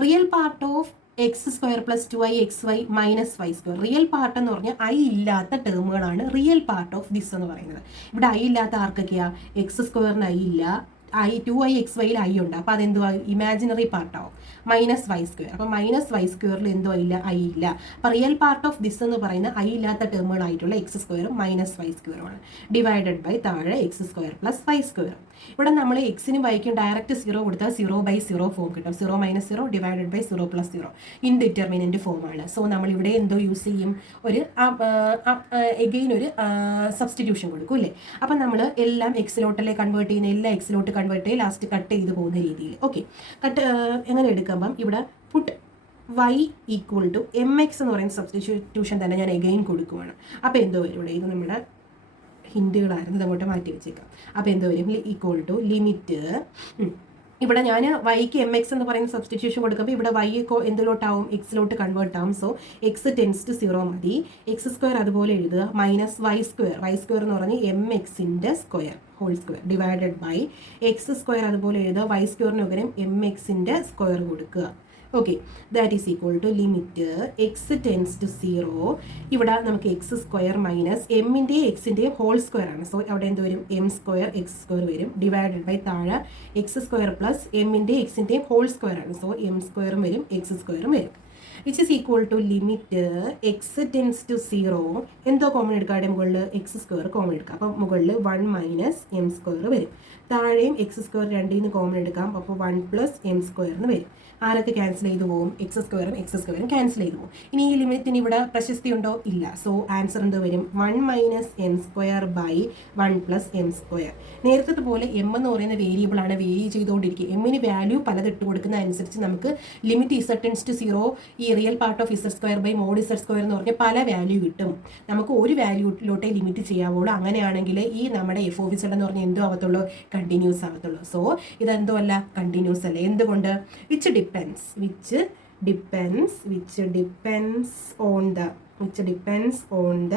Real part of X square plus 2ixy minus Y square. Real part എന്ന് പറഞ്ഞാൽ I ഇല്ലാത്ത ടേമുകളാണ് real part of this എന്ന് പറയുന്നത്. ഇവിടെ I ഇല്ലാത്ത ആർക്കൊക്കെയാണ്? X സ്ക്വയറിന് ഐ ഇല്ല, 2ixyയിൽ ഐ ഉണ്ട്. അപ്പോൾ അതെന്തുവാ? ഇമാജിനറി പാർട്ടാവും. -y square. അപ്പോൾ -y സ്ക്വയറിൽ എന്തോ ഇല്ല? ഐ ഇല്ല. അപ്പോൾ റിയൽ പാർട്ട് ഓഫ് ദിസ് എന്ന് പറയുന്ന ഐ ഇല്ലാത്ത ടേമുകളായിട്ടുള്ള എക്സ് സ്ക്വയറും -y സ്ക്വയറുമാണ്. ഡിവൈഡഡ് ബൈ താഴെ X square plus Y square. ഇവിടെ നമ്മൾ എക്സിനും വൈക്കും ഡയറക്റ്റ് 0 കൊടുത്താൽ 0/0 ഫോം കിട്ടും. 0 - 0 ഡിവൈഡഡ് ബൈ 0 + 0 ഇൻഡിറ്റർമിനൻറ്റ് ഫോമാണ്. സോ നമ്മൾ ഇവിടെ എന്തോ യൂസ് ചെയ്യും? ഒരു എഗെയിൻ ഒരു സബ്സ്റ്റിറ്റ്യൂഷൻ കൊടുക്കും അല്ലേ? അപ്പം നമ്മൾ എല്ലാം എക്സിലോട്ടല്ലേ കൺവേർട്ട് ചെയ്യുന്ന, എല്ലാം എക്സിലോട്ട് കൺവേർട്ട് ചെയ്ത് ലാസ്റ്റ് കട്ട് ചെയ്ത് പോകുന്ന രീതിയിൽ. ഓക്കെ. കട്ട് എങ്ങനെ എടുക്കുമ്പം ഇവിടെ put y equal to mx എന്ന് പറയുന്ന സബ്സ്റ്റിറ്റ്യൂഷൻ തന്നെ ഞാൻ എഗെയിൻ കൊടുക്കുവാണ്. അപ്പോൾ എന്തോ വരും ഇവിടെ? ഇത് നമ്മുടെ ഹിൻഡുകളായിരുന്നു, ഇതങ്ങോട്ട് മാറ്റി വെച്ചേക്കാം. അപ്പോൾ എന്തോ വരും? ഈക്വൽ ടു ലിമിറ്റ് ഇവിടെ ഞാൻ വൈക്ക് mx എന്ന് പറയുന്ന സബ്സ്റ്റിറ്റ്യൂഷൻ കൊടുക്കുമ്പോൾ ഇവിടെ y എന്തിലോട്ടാവും? എക്സിലോട്ട് കൺവേർട്ട് ആവും. സോ എക്സ് ടെൻസ് ടു 0 മതി. എക്സ് സ്ക്വയർ അതുപോലെ എഴുതുക -y സ്ക്വയർ. y സ്ക്വയർ എന്ന് പറഞ്ഞാൽ mxൻ്റെ square whole square divided by X square അതുപോലെ എഴുതുക. y സ്ക്വയറിന് പകരം mxൻ്റെ സ്ക്വയർ കൊടുക്കുക. Okay. That is equal to limit X tends to 0. ഇവിടെ നമുക്ക് എക്സ് സ്ക്വയർ മൈനസ് എമ്മിൻ്റെയും എക്സിൻ്റെയും ഹോൾ സ്ക്വയർ ആണ്. സോ അവിടെ എന്ത് വരും? എം സ്ക്വയർ എക്സ് സ്ക്വയർ വരും. ഡിവൈഡഡ് ബൈ താഴെ എക്സ് സ്ക്വയർ പ്ലസ് എമ്മിൻ്റെയും എക്സിൻ്റെയും ഹോൾ സ്ക്വയർ ആണ്. സോ എം സ്ക്വയറും വരും എക്സ് സ്ക്വയറും വരും. Which is equal to limit X tends to 0. എന്തോ കോമൺ എടുക്കാതെ മുകളിൽ എക്സ് സ്ക്വയർ കോമൺ എടുക്കാം. അപ്പം മുകളിൽ 1 മൈനസ് എം സ്ക്വയർ വരും. താഴെയും എക്സ് സ്ക്വയർ രണ്ടിൽ നിന്ന് കോമൺ എടുക്കാം. അപ്പോൾ 1 പ്ലസ് എം സ്ക്വയറിന് വരും. ആരൊക്കെ ക്യാൻസൽ ചെയ്തു പോകും? എക്സ് സ്ക്വയറും ക്യാൻസൽ ചെയ്തു പോകും. ഇനി ഈ ലിമിറ്റിന് ഇവിടെ പ്രശസ്തി ഉണ്ടോ? ഇല്ല. സോ ആൻസർ എന്ത് വരും? 1 minus M square by 1 plus M square. നേരത്തെ പോലെ എം എന്ന് പറയുന്ന വേരിയബിൾ ആണ്, വേരി ചെയ്തുകൊണ്ടിരിക്കുക. എമ്മിന് വാല്യൂ പലത് ഇട്ട് കൊടുക്കുന്ന അനുസരിച്ച് നമുക്ക് ലിമിറ്റ് ഇസഡ് ടെൻസ് ടു 0 ഈ real part of Z square by mod Z square എന്ന് പറഞ്ഞാൽ പല വാല്യൂ കിട്ടും. നമുക്ക് ഒരു വാല്യൂട്ടിലോട്ടേ ലിമിറ്റ് ചെയ്യാവുള്ളൂ. അങ്ങനെയാണെങ്കിൽ ഈ നമ്മുടെ എഫ് ഓഫ് ഇസഡ് എന്ന് പറഞ്ഞാൽ എന്തോ ആവത്തുള്ളൂ? കണ്ടിന്യൂസ് ആവത്തുള്ളൂ. സോ ഇതെന്തോ അല്ല? കണ്ടിന്യൂസ് അല്ല. എന്തുകൊണ്ട്? Which depends on the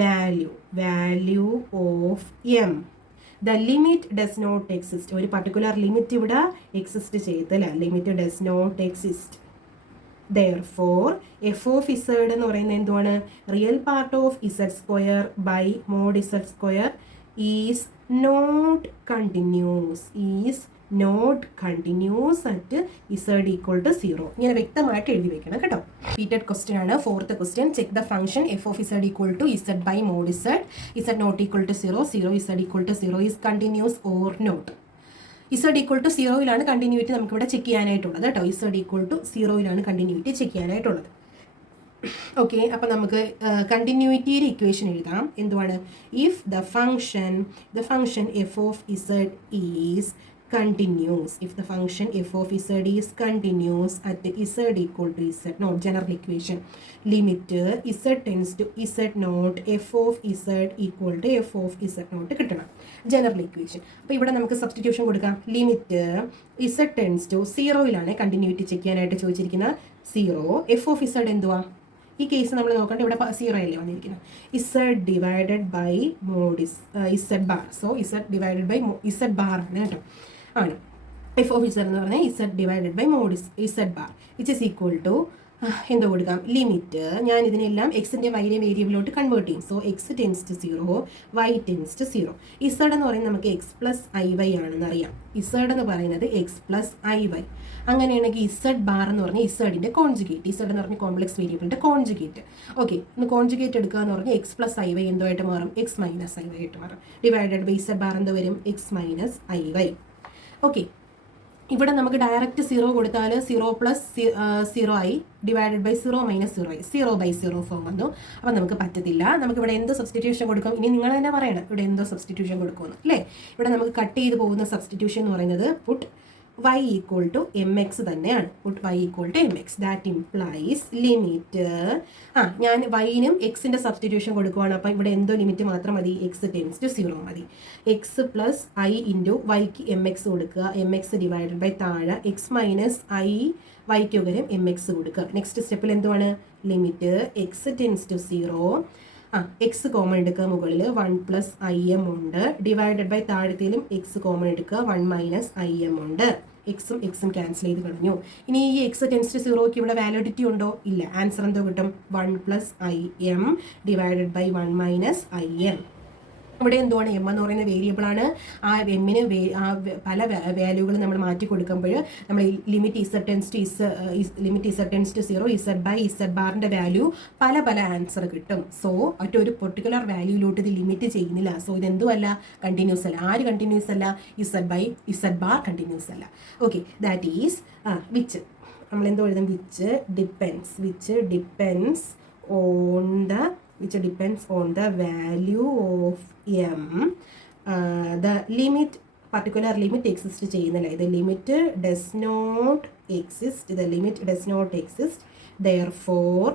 value of M. The limit does not exist. ഒരു പർട്ടിക്കുലർ ലിമിറ്റ് ഇവിടെ എക്സിസ്റ്റ് ചെയ്തില്ല. Limit does not exist. Therefore, f of z എന്ന് പറയുന്നത് എന്തുവാണ്? Real part of z square by mod z square is not continuous. Not continuous at Z equal to 0. ഇങ്ങനെ വ്യക്തമായിട്ട് എഴുതി വെക്കണം കേട്ടോ. റിപ്പീറ്റഡ് ക്വസ്റ്റ്യൻ ആണ്. 4th question. Check the function F of Z equal to Z by mod Z. Z not equal to 0, 0 Z equal to 0 is continuous or not. Z equal to 0 continuity നമുക്കിവിടെ check ചെയ്യാനായിട്ടുള്ളത് കേട്ടോ. ഇസഡ് equal to 0 continuity check ചെയ്യാനായിട്ടുള്ളത്. Okay, അപ്പം നമുക്ക് കണ്ടിന്യൂറ്റിയുടെ equation എഴുതാം. എന്തുവാണ്? If the function F of Z is continuous, if the function f of z is continuous at z equal to z naught, general equation, limit z tends to z naught f of z equal to f of z naught കിട്ടണം. General equation. അപ്പോൾ ഇവിടെ നമുക്ക് substitution കൊടുക്കാം. Limit z tends to 0 continuity check ചെയ്യാനായിട്ട് ചോദിച്ചിരിക്കുന്ന 0. F of z എന്തുവാ? ഈ case നമ്മൾ നോക്കേണ്ട ഇവിടെ 0 അല്ലേ വന്നിരിക്കുന്നത്. Z divided by mod Z bar. So Z divided by Z bar ആണ് കേട്ടോ. ആണ് എഫ് ഓഫ് ഇസഡ് എന്ന് പറഞ്ഞാൽ Z divided by mod Z bar which is equal to എന്തോ കൊടുക്കാം? ലിമിറ്റ് ഞാൻ ഇതിനെല്ലാം എക്സിൻ്റെ വൈയുടെ വേരിയബിളോട്ട് കൺവേർട്ട് ചെയ്യും. So X tends to 0, Y tends to 0. Z എന്ന് പറയുന്നത് നമുക്ക് എക്സ് പ്ലസ് ഐ വൈ ആണെന്ന് അറിയാം. ഇസഡ് എന്ന് പറയുന്നത് എക്സ് പ്ലസ് ഐ വൈ. അങ്ങനെയാണെങ്കിൽ ഇസഡ് ബാർ എന്ന് പറഞ്ഞാൽ ഇസഡിൻ്റെ കോൺജുഗേറ്റ്. ഇസഡ് എന്ന് പറഞ്ഞാൽ കോംപ്ലക്സ് വേരിയബിളിൻ്റെ കോൺജുഗേറ്റ്. ഓക്കെ, ഒന്ന് കോൺജുഗേറ്റ് എടുക്കുക എന്ന് പറഞ്ഞാൽ എക്സ് പ്ലസ് ഐ വൈ എന്തോ ആയിട്ട് മാറും? എക്സ് മൈനസ് ഐ വൈ ആയിട്ട് മാറും. ഡിവൈഡഡ് ബൈ ഇസഡ് ബാർ എന്തോ വരും? X minus I Y. Okay, ഇവിടെ നമുക്ക് ഡയറക്റ്റ് 0 കൊടുത്താൽ 0 പ്ലസ് 0 ആയി, ഡിവൈഡഡ് ബൈ 0 മൈനസ് 0 ആയി, 0/0 ഫോം വന്നു. അപ്പം നമുക്ക് പറ്റത്തില്ല. നമുക്ക് ഇവിടെ എന്ത് സബ്സ്റ്റിറ്റ്യൂഷൻ കൊടുക്കും? ഇനി നിങ്ങൾ തന്നെ പറയണം ഇവിടെ എന്തോ സബ്സ്റ്റിറ്റ്യൂഷൻ കൊടുക്കുമെന്ന് അല്ലേ. ഇവിടെ നമുക്ക് കട്ട് ചെയ്ത് പോകുന്ന സബ്സ്റ്റിറ്റ്യൂഷൻ എന്ന് പറയുന്നത് put y equal to M X തന്നെയാണ്. Put y equal to M X. That implies limit ഞാൻ വൈനും എക്സിൻ്റെ സബ്സ്റ്റിറ്റ്യൂഷൻ കൊടുക്കുവാണ്. അപ്പം ഇവിടെ എന്തോ ലിമിറ്റ് മാത്രം മതി? എക്സ് ടെൻസ് ടു 0 മതി. എക്സ് പ്ലസ് ഐ ഇൻറ്റു വൈക്ക് എം എക്സ് കൊടുക്കുക. എം എക്സ് ഡിവൈഡഡ് ബൈ താഴെ എക്സ് മൈനസ് ഐ വൈക്ക് പകരം എം എക്സ് കൊടുക്കുക. നെക്സ്റ്റ് സ്റ്റെപ്പിൽ എന്തുവാണ്? Limit X tends to 0. X common എടുക്കുക. മുകളിൽ 1 പ്ലസ് ഐ എം ഉണ്ട്. ഡിവൈഡഡ് ബൈ താഴത്തേലും എക്സ് കോമൺ എടുക്കുക. 1 മൈനസ് ഐ എം ഉണ്ട്. എക്സും ക്യാൻസൽ ചെയ്ത് കളഞ്ഞു. ഇനി ഈ എക്സ് ടെൻസ് ടു 0ക്ക് ഇവിടെ വാലിഡിറ്റി ഉണ്ടോ? ഇല്ല. ആൻസർ എന്തോ കിട്ടും? 1 plus I M divided by 1 minus I M. ഇവിടെ എന്തുവാണ്? എം എന്ന് പറയുന്ന വേരിയബിളാണ്. ആ എമ്മിന് പല വാല്യൂകൾ നമ്മൾ മാറ്റി കൊടുക്കുമ്പോൾ നമ്മൾ limit Z tends to 0 Z by Z ബാറിൻ്റെ വാല്യൂ പല ആൻസർ കിട്ടും. സോ ഒരു പെർട്ടിക്കുലർ വാല്യൂയിലോട്ട് ഇത് ലിമിറ്റ് ചെയ്യുന്നില്ല. സോ ഇതെന്തുമല്ല? കണ്ടിന്യൂസ് അല്ല. ആര് കണ്ടിന്യൂസ് അല്ല? Z by Z bar continuous അല്ല. ഓക്കെ, ദാറ്റ് ഈസ് വിച്ച് നമ്മൾ എന്തോ എഴുതും? Which depends on the value of m. The limit, particular limit exist ചെയ്യുന്നില്ല. The limit does not exist. Therefore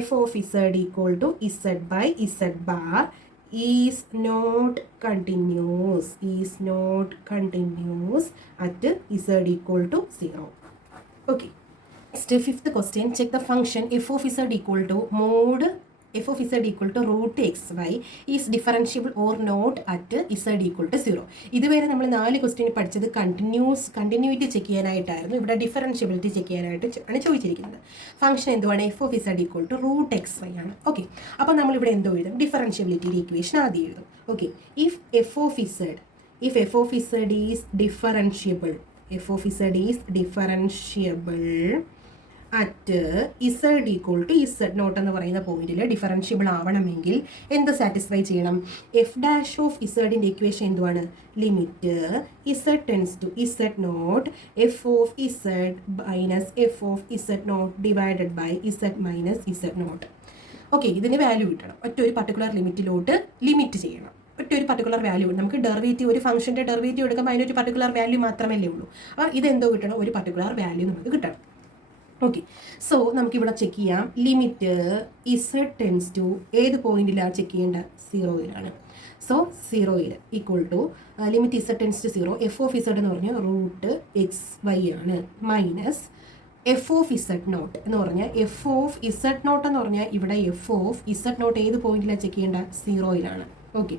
f of z equal to z by z bar is not continuous at z equal to 0. Okay, next 5th question. Check the function f of z equal to mod f of z equal to root xy is differentiable or not at z equal to 0. ഇതുവരെ നമ്മൾ 4 question പഠിച്ചത് continuity check ചെയ്യാനായിട്ടായിരുന്നു. ഇവിടെ differentiability check ചെയ്യാനായിട്ട് ആണ് ചോദിച്ചിരിക്കുന്നത്. Function എന്തുവാണ്? F of z equal to root xy ആണ്. Okay, അപ്പോൾ നമ്മളിവിടെ എന്തോ എഴുതും? ഡിഫറൻഷ്യബിലിറ്റിയുടെ ഇക്വേഷൻ ആദ്യം എഴുതും. Okay, if F of z is differentiable at Z equal to Z naught എന്ന് പറയുന്ന പോയിന്റിൽ ഡിഫറൻഷ്യബിൾ ആവണമെങ്കിൽ എന്ത് സാറ്റിസ്ഫൈ ചെയ്യണം? എഫ് ഡാഷ് ഓഫ് ഇസഡിൻ്റെ ഇക്വേഷൻ എന്തുവാണ്? Limit Z tends to Z naught F of Z minus F of Z naught divided by Z minus Z naught. Okay, ഇതിന് value കിട്ടണം. ഒരു പർട്ടിക്കുലർ ലിമിറ്റിലോട്ട് ലിമിറ്റ് ചെയ്യണം. ഒരു പർട്ടിക്കുലർ വാല്യൂ ഉണ്ട്. നമുക്ക് ഡെറിവേറ്റീവ്, ഒരു ഫംഗ്ഷൻ്റെ ഡെറിവേറ്റീവ് എടുക്കുമ്പോൾ അതിനൊരു പർട്ടിക്കുലർ വാല്യൂ മാത്രമല്ലേ ഉള്ളൂ. അപ്പോൾ ഇതെന്തോ കിട്ടണം? ഒരു പർട്ടിക്കുലർ വാല്യൂ നമുക്ക് കിട്ടണം. ഓക്കെ, സോ നമുക്കിവിടെ ചെക്ക് ചെയ്യാം. ലിമിറ്റ് ഇസഡ് ടെൻസ് ടു ഏത് പോയിന്റിലാണ് ചെക്ക് ചെയ്യേണ്ടത്? 0 so 0 equal to limit Z tends to 0 F of Z എന്ന് പറഞ്ഞാൽ റൂട്ട് എക്സ് വൈ ആണ് minus F of Z naught എന്ന് പറഞ്ഞാൽ എഫ് ഓഫ് ഇസഡ് നോട്ട് എന്ന് പറഞ്ഞാൽ ഇവിടെ എഫ് ഓഫ് ഇസഡ് നോട്ട് ഏത് പോയിന്റിലാണ് ചെക്ക് ചെയ്യേണ്ടത്? 0 ഓക്കെ,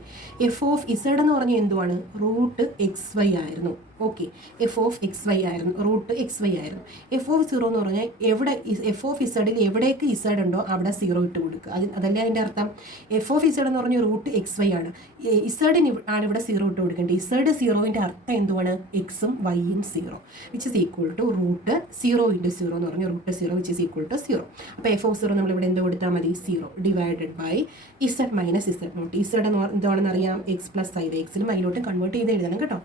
എഫ് ഓഫ് ഇസഡ് എന്ന് പറഞ്ഞാൽ എന്തുവാണ്? റൂട്ട് എക്സ് വൈ ആയിരുന്നു. Okay, F of X Y ആയിരുന്നു, റൂട്ട് എക്സ് വൈ ആയിരുന്നു. എഫ് ഓഫ് സീറോ എന്ന് പറഞ്ഞാൽ എവിടെ എഫ് ഓഫ് ഇസഡിൽ എവിടേക്ക് ഇസഡ് ഉണ്ടോ അവിടെ സീറോ ഇട്ട് കൊടുക്കുക. അതല്ലേ അതിൻ്റെ അർത്ഥം. എഫ് ഓഫ് ഇസഡ് എന്ന് പറഞ്ഞാൽ റൂട്ട് എക്സ് വൈ ആണ്. ഇസഡിന് ആണ് ഇവിടെ സീറോ ഇട്ട് കൊടുക്കേണ്ടത്. ഇസഡ് സീറോയിൻ്റെ അർത്ഥം എന്തുവാണ്? എക്സും വൈയും zero, which is equal to root zero into zero എന്ന് പറഞ്ഞാൽ root zero which is equal to zero. അപ്പോൾ എഫ് ഓഫ് സീറോ നമ്മളിവിടെ എന്ത് കൊടുത്താൽ മതി? Zero divided by Z minus Z naught. Z എന്താണെന്ന് അറിയാം? X plus I Y. എക്സിലും വൈയിലോട്ടും കൺവേർട്ട് ചെയ്ത് എഴുതണം കേട്ടോ.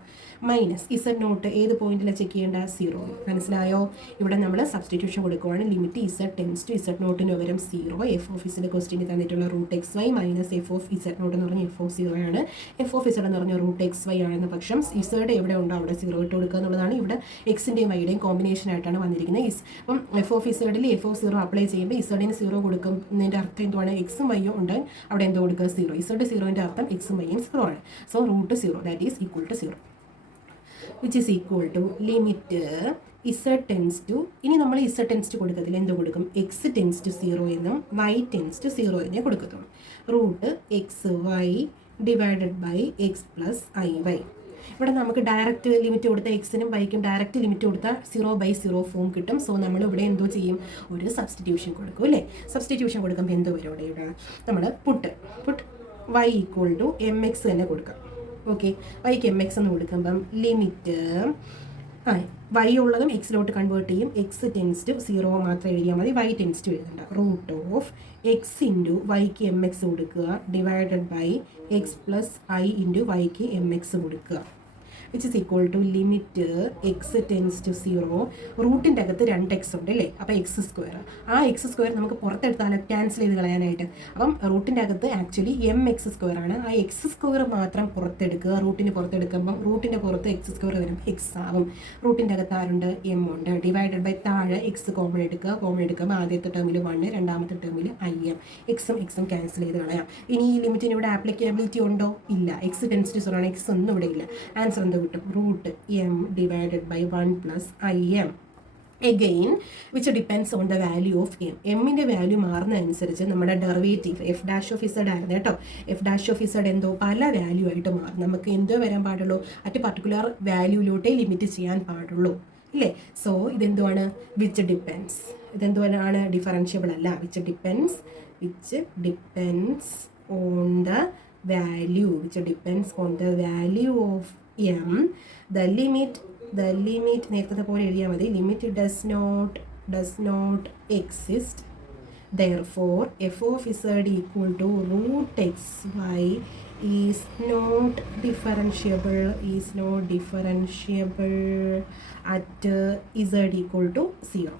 മൈനസ് ഇസഡ് നോട്ട് ഏത് പോയിന്റിലാണ് ചെക്ക് ചെയ്യേണ്ട? സീറോ. മനസ്സിലായോ? ഇവിടെ നമ്മൾ സബ്സ്റ്റിറ്റ്യൂഷൻ കൊടുക്കുവാണ്. Limit Z tends to Z നോട്ടിന് പകരം സീറോ. എഫ് ഓഫ് ഇസിൻ്റെ ക്വസ്റ്റിന് തന്നിട്ടുള്ള root X Y minus F of Z naught എന്ന് പറഞ്ഞാൽ എഫ് ഓഫ് സീറോ ആണ്. എഫ് ഓഫ് ഇസഡ് എന്ന് പറഞ്ഞാൽ റൂട്ട് എക്സ് വൈ ആണെന്ന പക്ഷം ഇസഡ് എവിടെ ഉണ്ടോ അവിടെ സീറോ ഇട്ട് കൊടുക്കുക എന്നുള്ളതാണ്. ഇവിടെ എക്സിൻ്റെയും വൈയുടെയും കോമ്പിനേഷൻ ആയിട്ടാണ് വന്നിരിക്കുന്നത്. അപ്പം എഫ് ഓഫ് ഇസഡിൽ എഫ് ഓഫ് സീറോ അപ്ലൈ ചെയ്യുമ്പോൾ ഇസഡിന് സീറോ കൊടുക്കുന്നതിൻ്റെ അർത്ഥം എന്തുവാണ്? എക്സും വൈയും ഉണ്ട്, അവിടെ എന്തോ കൊടുക്കുക? സീറോ. ഇസഡ് സീറോൻ്റെ അർത്ഥം എക്സും വൈയും സീറോ ആണ്. So root zero that is equal to zero, which is equal to limit z tends to, ഇനി നമ്മൾ z tends to കൊടുക്കത്തില്ല, എന്ത് കൊടുക്കും? x tends to 0 എന്നും y tends to 0 എന്നേ കൊടുക്കത്തുള്ളൂ. Root X Y divided by X plus I Y. ഇവിടെ നമുക്ക് ഡയറക്റ്റ് ലിമിറ്റ് കൊടുത്താൽ എക്സിനും വൈക്കും ഡയറക്റ്റ് ലിമിറ്റ് കൊടുത്താൽ 0/0 ഫോം കിട്ടും. സോ നമ്മൾ ഇവിടെ എന്തോ ചെയ്യും? ഒരു സബ്സ്റ്റിറ്റ്യൂഷൻ കൊടുക്കും അല്ലേ? സബ്സ്റ്റിറ്റ്യൂഷൻ കൊടുക്കുമ്പോൾ എന്തോ വരും ഇവിടെ? നമ്മൾ put y equal to M X തന്നെ കൊടുക്കാം. ഓക്കെ, വൈക്ക് എം എക്സ് എന്ന് കൊടുക്കുമ്പം ലിമിറ്റ് വൈ ഉള്ളതും എക്സിലോട്ട് കൺവേർട്ട് ചെയ്യും. എക്സ് ടെൻസ് ടു 0 മാത്രം എഴുതിയാൽ മതി, വൈ ടെൻസ് ടു എഴുതണ്ട. റൂട്ട് ഓഫ് എക്സ് ഇൻറ്റു വൈക്ക് എം എക്സ് കൊടുക്കുക divided by X plus I into വൈക്ക് എം എക്സ് കൊടുക്കുക, which is equal to limit X tends to 0. റൂട്ടിൻ്റെ അകത്ത് 2x ഉണ്ട് അല്ലേ? അപ്പോൾ എക്സ് സ്ക്വയർ. ആ എക്സ് സ്ക്വയർ നമുക്ക് പുറത്തെടുത്താലോ? ക്യാൻസൽ ചെയ്ത് കളയാനായിട്ട്. അപ്പം റൂട്ടിൻ്റെ അകത്ത് ആക്ച്വലി എം എക്സ് സ്ക്വയർ ആണ്. ആ എക്സ് സ്ക്വയർ മാത്രം പുറത്തെടുക്കുക. റൂട്ടിന് പുറത്തെടുക്കുമ്പം റൂട്ടിൻ്റെ പുറത്ത് എക്സ് സ്ക്വയർ വരും, എക്സ് ആവും. റൂട്ടിൻ്റെ അകത്ത് ആരുണ്ട്? എം ഉണ്ട്. ഡിവൈഡഡ് ബൈ താഴെ എക്സ് കോമൺ എടുക്കുക. കോമൺ എടുക്കുമ്പോൾ ആദ്യത്തെ ടേമിൽ 1, രണ്ടാമത്തെ ടേമിൽ ഐ എം. എക്സും ക്യാൻസൽ ചെയ്ത് കളയാം. ഇനി ഈ ലിമിറ്റിന് ഇവിടെ ആപ്ലിക്കബിലിറ്റി ഉണ്ടോ? ഇല്ല. എക്സ് ടെൻസ് ടു 0 ആണ്, എക്സ് ഒന്നും ഇവിടെ ഇല്ല. ആൻസർ എന്ത് കിട്ടും? Root M divided by 1 plus I M. again which depends on the value of m. എമ്മിൻ്റെ വാല്യൂ മാറുന്ന അനുസരിച്ച് നമ്മുടെ derivative F dash of Z ആയിരുന്നു കേട്ടോ. എഫ് ഡാഷ് ഓഫ് ഇസഡ് എന്തോ പല വാല്യൂ ആയിട്ട് മാറും. നമുക്ക് എന്തോ വരാൻ പാടുള്ളൂ? അറ്റ് പർട്ടിക്കുലർ വാല്യൂയിലോട്ടേ ലിമിറ്റ് ചെയ്യാൻ പാടുള്ളൂ ഇല്ലേ? സോ ഇതെന്തുവാണ്? Which depends. ഇതെന്തുവാണ്? ഡിഫറൻഷ്യബിൾ അല്ല. Which depends on the value. Which depends on the value of m. the limit നേരത്തെ പോലെ എഴുതിയാൽ മതി. Limit does not exist, therefore f of z equal to root xy is not differentiable at z equal to 0.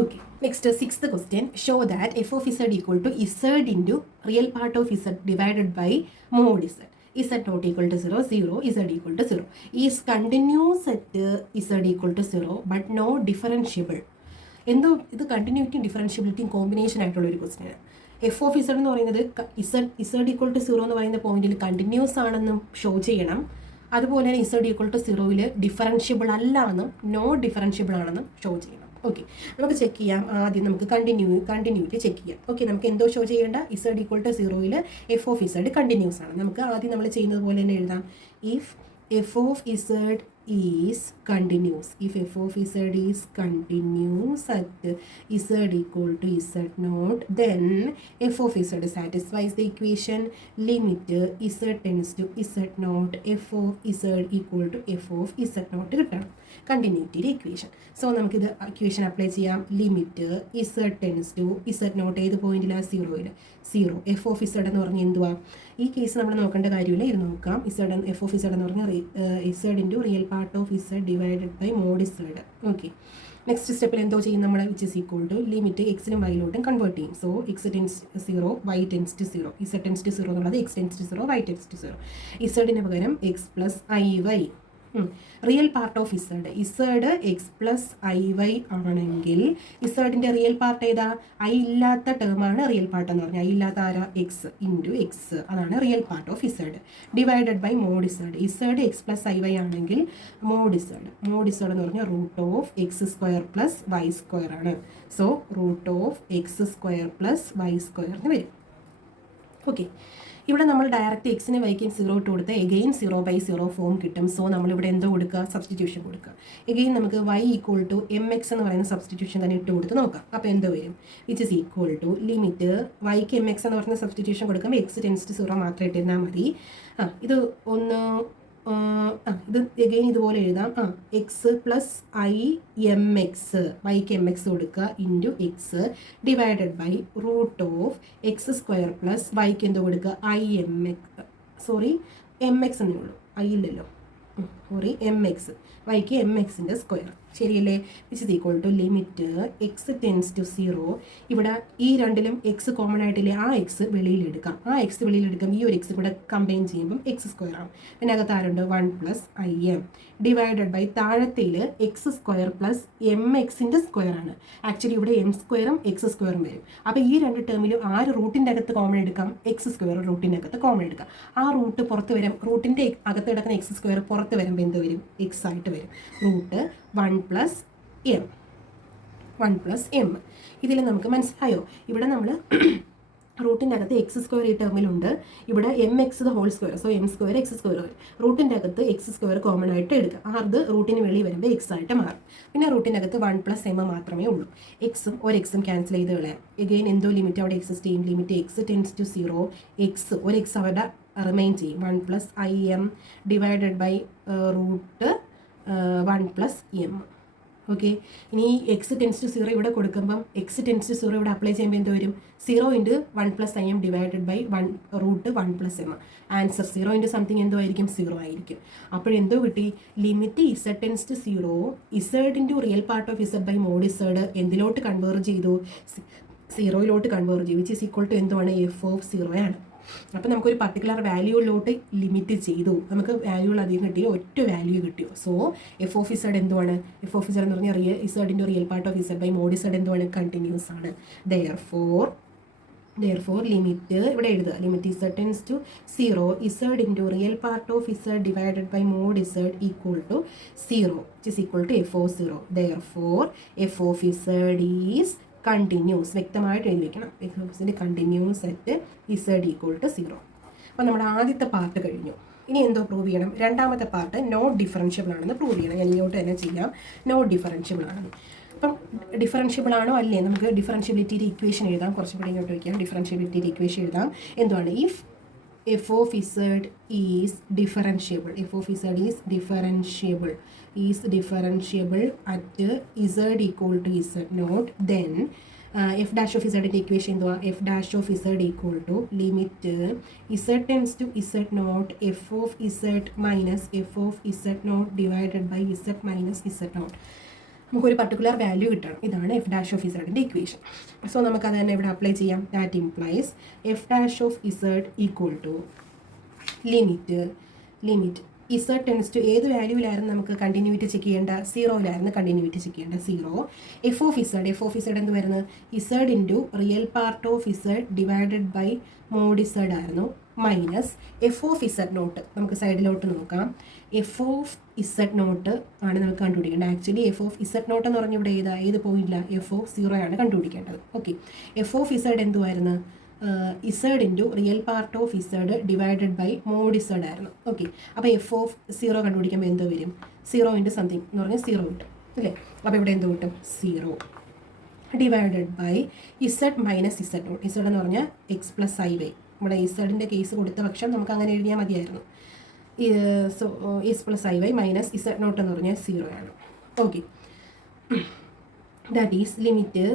Okay, next 6th question. Show that f of z equal to z into real part of z divided by mod z. Z not equal to 0, Z equal to 0 is continuous at Z equal to 0 but no differentiable. എന്തോ ഇത് കണ്ടിന്യൂറ്റിയും ഡിഫറൻഷ്യബിലിറ്റിയും combination ആയിട്ടുള്ള ഒരു question. F of Z എന്ന് പറയുന്നത് Z equal to 0 എന്ന് പറയുന്ന പോയിന്റിൽ continuous ആണെന്നും ഷോ ചെയ്യണം. അതുപോലെ തന്നെ ഇസഡ് ഈക്വൽ ടു 0 ഡിഫറൻഷ്യബിൾ അല്ല എന്നും നോ ഡിഫറൻഷ്യബിൾ ആണെന്നും ഷോ ചെയ്യണം. ഓക്കെ, നമുക്ക് ചെക്ക് ചെയ്യാം. ആദ്യം നമുക്ക് കണ്ടിന്യൂറ്റി ചെക്ക് ചെയ്യാം. ഓക്കെ, നമുക്ക് എന്തോ ഷോ ചെയ്യേണ്ട? Z equal to 0 F of Z continuous ആണ്. നമുക്ക് ആദ്യം നമ്മൾ ചെയ്യുന്നത് പോലെ തന്നെ എഴുതാം. If F of Z is continuous. If f of z is continuous at z equal to z naught, then f of z satisfies the equation limit z tends to z naught f of z equal to f of z naught കിട്ടണം. Continuity equation. So നമുക്കിത് equation apply ചെയ്യാം. Limit z tends to z naught ഏത് പോയിന്റിലാണ്? 0. F of z എന്ന് പറഞ്ഞാൽ എന്തുവാ? ഈ case നമ്മൾ നോക്കേണ്ട കാര്യമില്ല, ഇത് നോക്കാം. എഫ് ഓഫ് z എന്ന് പറഞ്ഞാൽ z into real part of z divided by mod z. Okay, next സ്റ്റെപ്പിൽ എന്തോ ചെയ്യും നമ്മൾ? Which is equal to limit എക്സിനും വൈയിലോട്ടും കൺവേർട്ട് ചെയ്യും. So X tends 0, Y tends to 0. z tends to 0 എന്നുള്ളത് X tends to 0, Y tends to 0. ഇസഡിന് പകരം X plus I Y. Real part of Z X plus I Y ആണെങ്കിൽ ഇസഡിൻ്റെ real part ഏതാ? I ഇല്ലാത്ത ടേമാണ് real part എന്ന് പറഞ്ഞാൽ. I ഇല്ലാത്ത ആരാ? എക്സ് ഇൻറ്റു എക്സ്, അതാണ് real part of Z divided by mod Z. Z X plus I Y ആണെങ്കിൽ മോഡ് ഇസഡ് എന്ന് പറഞ്ഞാൽ root of X square plus Y square ആണ്. So root of X square plus Y square എന്ന് വരും. Okay, ഇവിടെ നമ്മൾ direct എക്സിന് വൈക്കും 0 ഇട്ട് കൊടുത്ത് എഗെയിൻ 0/0 ഫോം കിട്ടും. സോ നമ്മളിവിടെ എന്തോ കൊടുക്കുക, സബ്സ്റ്റിറ്റ്യൂഷൻ കൊടുക്കുക. എഗെയിൻ നമുക്ക് y = mx എന്ന് പറയുന്ന സബ്സ്റ്റിറ്റ്യൂഷൻ തന്നെ ഇട്ട് കൊടുത്ത് നോക്കാം. അപ്പോൾ എന്തോ വരും, which is equal to limit y mx എന്ന് പറയുന്ന സബ്സ്റ്റിറ്റ്യൂഷൻ കൊടുക്കുമ്പോൾ x → 0 മാത്രം ഇട്ടിരുന്നാൽ മതി. ഇത് ഒന്ന് ഇത് എഗെയിൻ ഇതുപോലെ എഴുതാം. X plus I M X, വൈക്ക് എം എക്സ് കൊടുക്കുക into X divided by √(x² plus വൈക്ക് എന്തോ കൊടുക്കുക എം എക്സ് എന്നേ ഉള്ളൂ, ഐ ഇല്ലല്ലോ, എം എക്സ്, വൈക്ക് എം എക്സിൻ്റെ സ്ക്വയർ. ശരിയല്ലേ? Which is equal to limit x → 0. ഇവിടെ ഈ രണ്ടിലും എക്സ് കോമൺ ആയിട്ടില്ലേ, ആ എക്സ് വെളിയിലെടുക്കാം. ഈ ഒരു എക്സ് കൂടെ കമ്പൈൻ ചെയ്യുമ്പം x² ആവും. പിന്നെ അകത്ത് ആരുണ്ട്, 1 + im ഡിവൈഡഡ് ബൈ താഴത്തേൽ x² പ്ലസ് എം എക്സിൻ്റെ സ്ക്വയർ ആണ്. ആക്ച്വലി ഇവിടെ m² x² വരും. അപ്പോൾ ഈ രണ്ട് ടേമിലും ആര് റൂട്ടിൻ്റെ അകത്ത് കോമൺ എടുക്കാം, x² റൂട്ടിൻ്റെ അകത്ത് കോമൺ എടുക്കാം. ആ റൂട്ട് പുറത്ത് വരും, റൂട്ടിൻ്റെ അകത്ത് കിടക്കുന്ന x² പുറത്ത് വരുമ്പോൾ എന്ത് വരും, x ആയിട്ട് വരും. √(1 + m). ഇതിൽ നമുക്ക് മനസ്സിലായോ? ഇവിടെ നമ്മൾ റൂട്ടിൻ്റെ അകത്ത് x² ഈ ടേമിലുണ്ട്, ഇവിടെ mx², സോ m² x² വരും. റൂട്ടിൻ്റെ അകത്ത് x² കോമൺ ആയിട്ട് എടുക്കുക. അത് റൂട്ടിന് വെളിയിൽ വരുമ്പോൾ x ആയിട്ട് മാറും. പിന്നെ റൂട്ടിൻ്റെ അകത്ത് 1 + m മാത്രമേ ഉള്ളൂ. എക്സും ഒരു എക്സും ക്യാൻസൽ ചെയ്ത് കളയാം. എഗെയിൻ എന്തോ ലിമിറ്റ് അവിടെ എക്സിസ്റ്റ് ചെയ്യും. ലിമിറ്റ് x → 0, ഒരു എക്സ് അവിടെ റിമെയിൻ ചെയ്യും. 1 + im divided by √(1 + m). Okay, ഇനി x → 0 ഇവിടെ കൊടുക്കുമ്പം x → 0 ഇവിടെ അപ്ലൈ ചെയ്യുമ്പോൾ എന്ത് വരും, 0 × 1 + im divided by √(1 + m). Answer 0 × something എന്തോ ആയിരിക്കും, 0 ആയിരിക്കും. അപ്പോഴെന്തോ കിട്ടി, limit z → 0, z × real part of z by mod z എന്തിലോട്ട് കൺവേർജ് ചെയ്തു, 0 കൺവേർജ് ചെയ്തു. വിച്ച് ഇസ് ഈക്വൽ ടു എന്തുവാണ്, f(0) ആണ്. അപ്പോൾ നമുക്കൊരു പർട്ടിക്കുലർ വാല്യൂയിലോട്ട് ലിമിറ്റ് ചെയ്തു, നമുക്ക് വാല്യൂകൾ അധികം കിട്ടിയോ, ഒറ്റ വാല്യൂ കിട്ടിയോ. സോ f(z) എന്തുവാണ്, f(z) എന്ന് പറഞ്ഞാൽ z × real part of z by mod z എന്തുവാണ്, കണ്ടിന്യൂസ് ആണ്. Therefore ലിമിറ്റ് ഇവിടെ എഴുതുക, limit z → 0, z × real part of z divided by mod z equal to 0, which is equal to f(0). Therefore f(z) is continuous. വ്യക്തമായിട്ട് എഴുതി വയ്ക്കണം, എക്സിൻ്റെ continuous at z equal to 0. അപ്പോൾ നമ്മുടെ ആദ്യത്തെ പാർട്ട് കഴിഞ്ഞു. ഇനി എന്തോ പ്രൂവ് ചെയ്യണം, രണ്ടാമത്തെ പാർട്ട് നോട്ട് ഡിഫറൻഷ്യബിൾ ആണെന്ന് പ്രൂവ് ചെയ്യണം. ഞാൻ ഇങ്ങോട്ട് തന്നെ ചെയ്യാം, നോട്ട് ഡിഫറൻഷ്യബിൾ ആണെന്ന്. അപ്പം ഡിഫറൻഷ്യബിൾ ആണോ അല്ലേ, നമുക്ക് ഡിഫറൻഷ്യബിലിറ്റിയുടെ ഇക്വേഷൻ എഴുതാം. കുറച്ചുകൂടി ഇങ്ങോട്ട് വയ്ക്കാം, ഡിഫറൻഷ്യബിലിറ്റിയുടെ ഇക്വേഷൻ എഴുതാം. എന്തുവാണ്, if f(z) is differentiable, is differentiable at z equal to z0, then f dash of z ന്റെ ഇക്വേഷൻ എന്തുവാ, f dash of z equal to limit z → z0 f(z) minus f(z0) divided by z minus z0. നമുക്കൊരു particular value കിട്ടണം. ഇതാണ് f dash of z ന്റെ equation. So നമുക്കത് തന്നെ ഇവിടെ apply ചെയ്യാം. That implies f dash of z equal to limit z tends to ഏത് വാല്യൂവിലായിരുന്നു നമുക്ക് കണ്ടിന്യൂറ്റി ചെക്ക് ചെയ്യേണ്ട, 0 കണ്ടിന്യൂറ്റി ചെക്ക് ചെയ്യേണ്ട, 0. f(z) എന്ത് വരുന്നത്, z × real part of z divided by mod z ആയിരുന്നു, മൈനസ് f(z0). നമുക്ക് സൈഡിലോട്ട് നോക്കാം, f(z0) ആണ് നമുക്ക് കണ്ടുപിടിക്കേണ്ടത്. ആക്ച്വലി f(z0) എന്ന് പറഞ്ഞാൽ ഇവിടെ ഏത് പോയിന്റില്ല, f(0) ആണ് കണ്ടുപിടിക്കേണ്ടത്. ഓക്കെ, f(z) എന്തുമായിരുന്നു, z × real part of z divided by mod z ആയിരുന്നു. ഓക്കെ, അപ്പോൾ f(0) കണ്ടുപിടിക്കുമ്പോൾ എന്തോ വരും, 0 × സംതിങ് എന്ന് പറഞ്ഞാൽ 0 കിട്ടും അല്ലേ. അപ്പോൾ ഇവിടെ എന്തോ കിട്ടും, 0 divided by z minus z0. z എന്ന് പറഞ്ഞാൽ x + iy. ഇവിടെ z-ൻ്റെ കേസ് കൊടുത്ത പക്ഷം നമുക്ക് അങ്ങനെ എഴുതിയാൽ മതിയായിരുന്നു. So s + iy minus z0 എന്ന് പറഞ്ഞാൽ 0 ആണ്. Okay, that is limit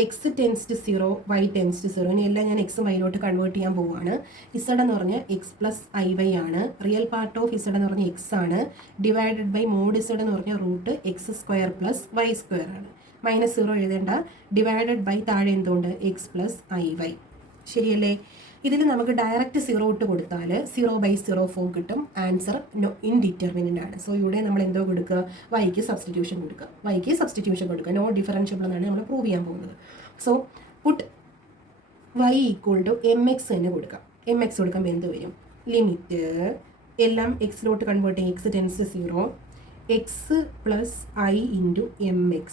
x → 0, y → 0. ഇനി എല്ലാം ഞാൻ എക്സും വൈയിലോട്ട് കൺവേർട്ട് ചെയ്യാൻ പോവുകയാണ്. z എന്ന് പറഞ്ഞാൽ x + iy ആണ്, റിയൽ പാർട്ട് ഓഫ് z എന്ന് പറഞ്ഞാൽ x ആണ്, ഡിവൈഡഡ് ബൈ മോഡ് z എന്ന് പറഞ്ഞാൽ √(x² + y² ആണ്. -0 എഴുതേണ്ട, ഡിവൈഡഡ് ബൈ താഴെ എന്തുകൊണ്ട് x + iy. ശരിയല്ലേ? ഇതിൽ നമുക്ക് ഡയറക്റ്റ് 0 ഇട്ട് കൊടുത്താൽ 0/0 ഫോം കിട്ടും. ആൻസർ ഇൻഡിറ്റർമിനൻ്റ് ആണ്. സോ ഇവിടെ നമ്മൾ എന്തോ കൊടുക്കുക, വൈക്ക് സബ്സ്റ്റിറ്റ്യൂഷൻ കൊടുക്കുക. നോ ഡിഫറൻഷ്യബിൾ എന്നാണ് നമ്മൾ പ്രൂവ് ചെയ്യാൻ പോകുന്നത്. So put y equal to mx തന്നെ കൊടുക്കാം. mx കൊടുക്കുമ്പോൾ എന്ത് വരും, ലിമിറ്റ് എല്ലാം എക്സിലോട്ട് കൺവേർട്ട് ചെയ്യും, x → 0, x + i × mx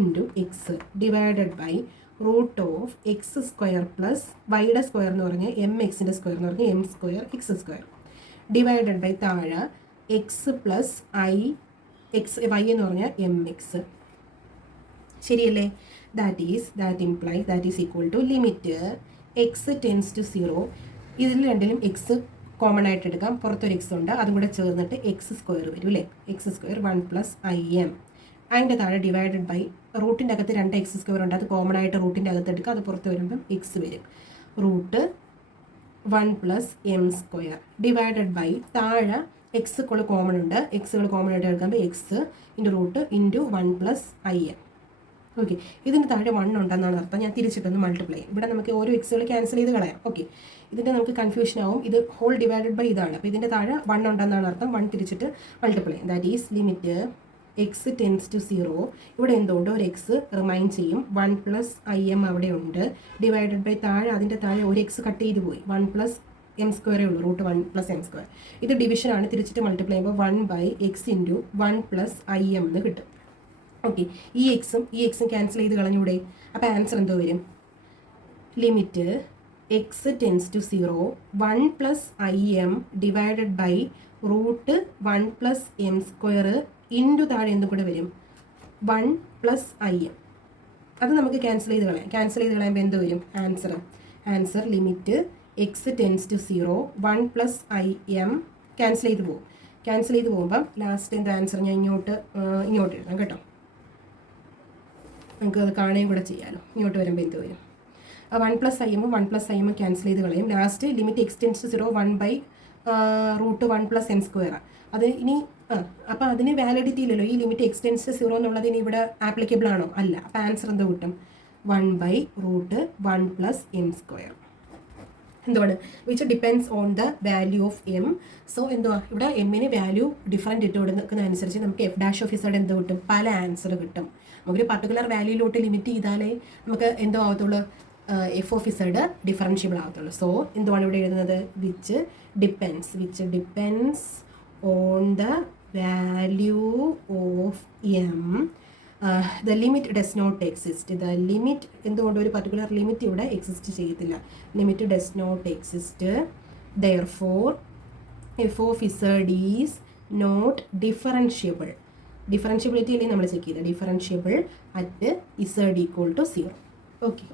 × x divided by root of X square plus വൈയുടെ സ്ക്വയർ എന്ന് പറഞ്ഞാൽ എം എക്സിൻ്റെ സ്ക്വയർ എന്ന് പറഞ്ഞാൽ M square X square divided by താഴെ X plus I X Y എന്ന് പറഞ്ഞാൽ എം എക്സ്. ശരിയല്ലേ? That is equal to limit X tends to 0. ഇതിൽ രണ്ടിലും എക്സ് കോമൺ ആയിട്ട് എടുക്കാം. പുറത്തൊരു എക്സ് ഉണ്ട്, അതും കൂടെ ചേർന്നിട്ട് എക്സ് സ്ക്വയർ വരും അല്ലേ? X square 1 plus I M. അതിൻ്റെ താഴെ ഡിവൈഡഡ് ബൈ റൂട്ടിൻ്റെ അകത്ത് 2 എക്സ് സ്ക്വയർ ഉണ്ട്, അത് കോമൺ ആയിട്ട് റൂട്ടിൻ്റെ അകത്ത് എടുക്കുക, അത് പുറത്ത് വരുമ്പം എക്സ് വരും. Root 1 plus M square divided by താഴെ എക്സുകൾ കോമൺ ഉണ്ട്, എക്സുകൾ കോമൺ ആയിട്ട് എടുക്കുമ്പോൾ X into root into 1 plus I M. Okay, ഇതിൻ്റെ താഴെ 1 ഉണ്ടെന്നാണ് അർത്ഥം. ഞാൻ തിരിച്ചിട്ടൊന്ന് മൾട്ടിപ്ലൈ. ഇവിടെ നമുക്ക് ഓരോ എക്സുകൾ ക്യാൻസൽ ചെയ്ത് കളയാം. ഓക്കെ, ഇതിൻ്റെ നമുക്ക് കൺഫ്യൂഷൻ ആവും. ഇത് ഹോൾ ഡിവൈഡഡ് ബൈ ഇതാണ്. അപ്പോൾ ഇതിൻ്റെ താഴെ 1 ഉണ്ടെന്നാണ് അർത്ഥം. 1 തിരിച്ചിട്ട് multiply. That is limit X tends to 0. ഇവിടെ എന്തുകൊണ്ട് ഒരു എക്സ് റിമൈൻ ചെയ്യും. 1 പ്ലസ് ഐ എം അവിടെ ഉണ്ട്. ഡിവൈഡഡ് ബൈ താഴെ അതിൻ്റെ താഴെ ഒരു എക്സ് കട്ട് ചെയ്ത് പോയി. 1 പ്ലസ് എം സ്ക്വയറേ ഉള്ളൂ. Root 1 plus M square. ഇത് ഡിവിഷനാണ്. തിരിച്ചിട്ട് മൾട്ടിപ്ലൈ ചെയ്യുമ്പോൾ 1 by X into 1 plus I M എന്ന് കിട്ടും. ഓക്കെ, ഈ എക്സും ക്യാൻസൽ ചെയ്ത് കളഞ്ഞൂടെ? അപ്പോൾ ആൻസർ എന്തോ വരും? Limit X tends to 0 1 plus I M divided by root 1 plus M square into താഴെ എന്തും കൂടെ വരും 1 പ്ലസ് ഐ എം. അത് നമുക്ക് ക്യാൻസൽ ചെയ്ത് കളയാം. ക്യാൻസൽ ചെയ്ത് കളയുമ്പോൾ എന്ത് വരും? Answer limit X tends to 0 1 plus I M cancel ചെയ്ത് പോകും. ക്യാൻസൽ ചെയ്ത് പോകുമ്പം ലാസ്റ്റ് എന്താ ആൻസർ? ഞാൻ ഇങ്ങോട്ട് എഴുതാം കേട്ടോ, നമുക്ക് അത് കാണുകയും കൂടെ ചെയ്യാമല്ലോ. ഇങ്ങോട്ട് വരുമ്പോൾ എന്ത് വരും? 1 പ്ലസ് ഐ എം ക്യാൻസൽ ചെയ്ത് കളയും. Last limit X tends to 0 1 by root 1 plus M square. അത് ഇനി അപ്പോൾ അതിന് വാലിഡിറ്റി ഇല്ലല്ലോ. ഈ ലിമിറ്റ് എക്സ് ടെൻസ് ടു 0 എന്നുള്ളത് ഇനി ഇവിടെ ആപ്ലിക്കബിൾ ആണോ? അല്ല. അപ്പോൾ ആൻസർ എന്തോ കിട്ടും? 1 by root 1 plus M square. എന്തുകൊണ്ട്? Which depends on the value of M. So എന്തുവാ ഇവിടെ എമ്മിന് വാല്യൂ ഡിഫറൻറ്റ് ഇട്ട് കൊടുക്കുന്നതനുസരിച്ച് നമുക്ക് എഫ് ഡാഷ് ഓഫ് ഇസഡ് എന്ത് കിട്ടും? പല ആൻസർ കിട്ടും. നമുക്കൊരു പർട്ടിക്കുലർ വാല്യൂയിലോട്ട് ലിമിറ്റ് ചെയ്താലേ നമുക്ക് എന്തോ ആവത്തുള്ളൂ? എഫ് ഓഫ് ഇസഡ് ഡിഫറൻഷ്യബിൾ ആവത്തുള്ളൂ. സോ എന്തുവാണ് ഇവിടെ എഴുതുന്നത്? Which depends on the value of M the limit does not exist. The limit എന്തുകൊണ്ട് ഒരു പർട്ടിക്കുലർ ലിമിറ്റ് ഇവിടെ എക്സിസ്റ്റ് ചെയ്യത്തില്ല. Limit does not exist. Therefore F of Z is not differentiable. Differentiability അല്ലേ നമ്മൾ ചെക്ക് ചെയ്തത്? Differentiable at Z equal to 0. Okay.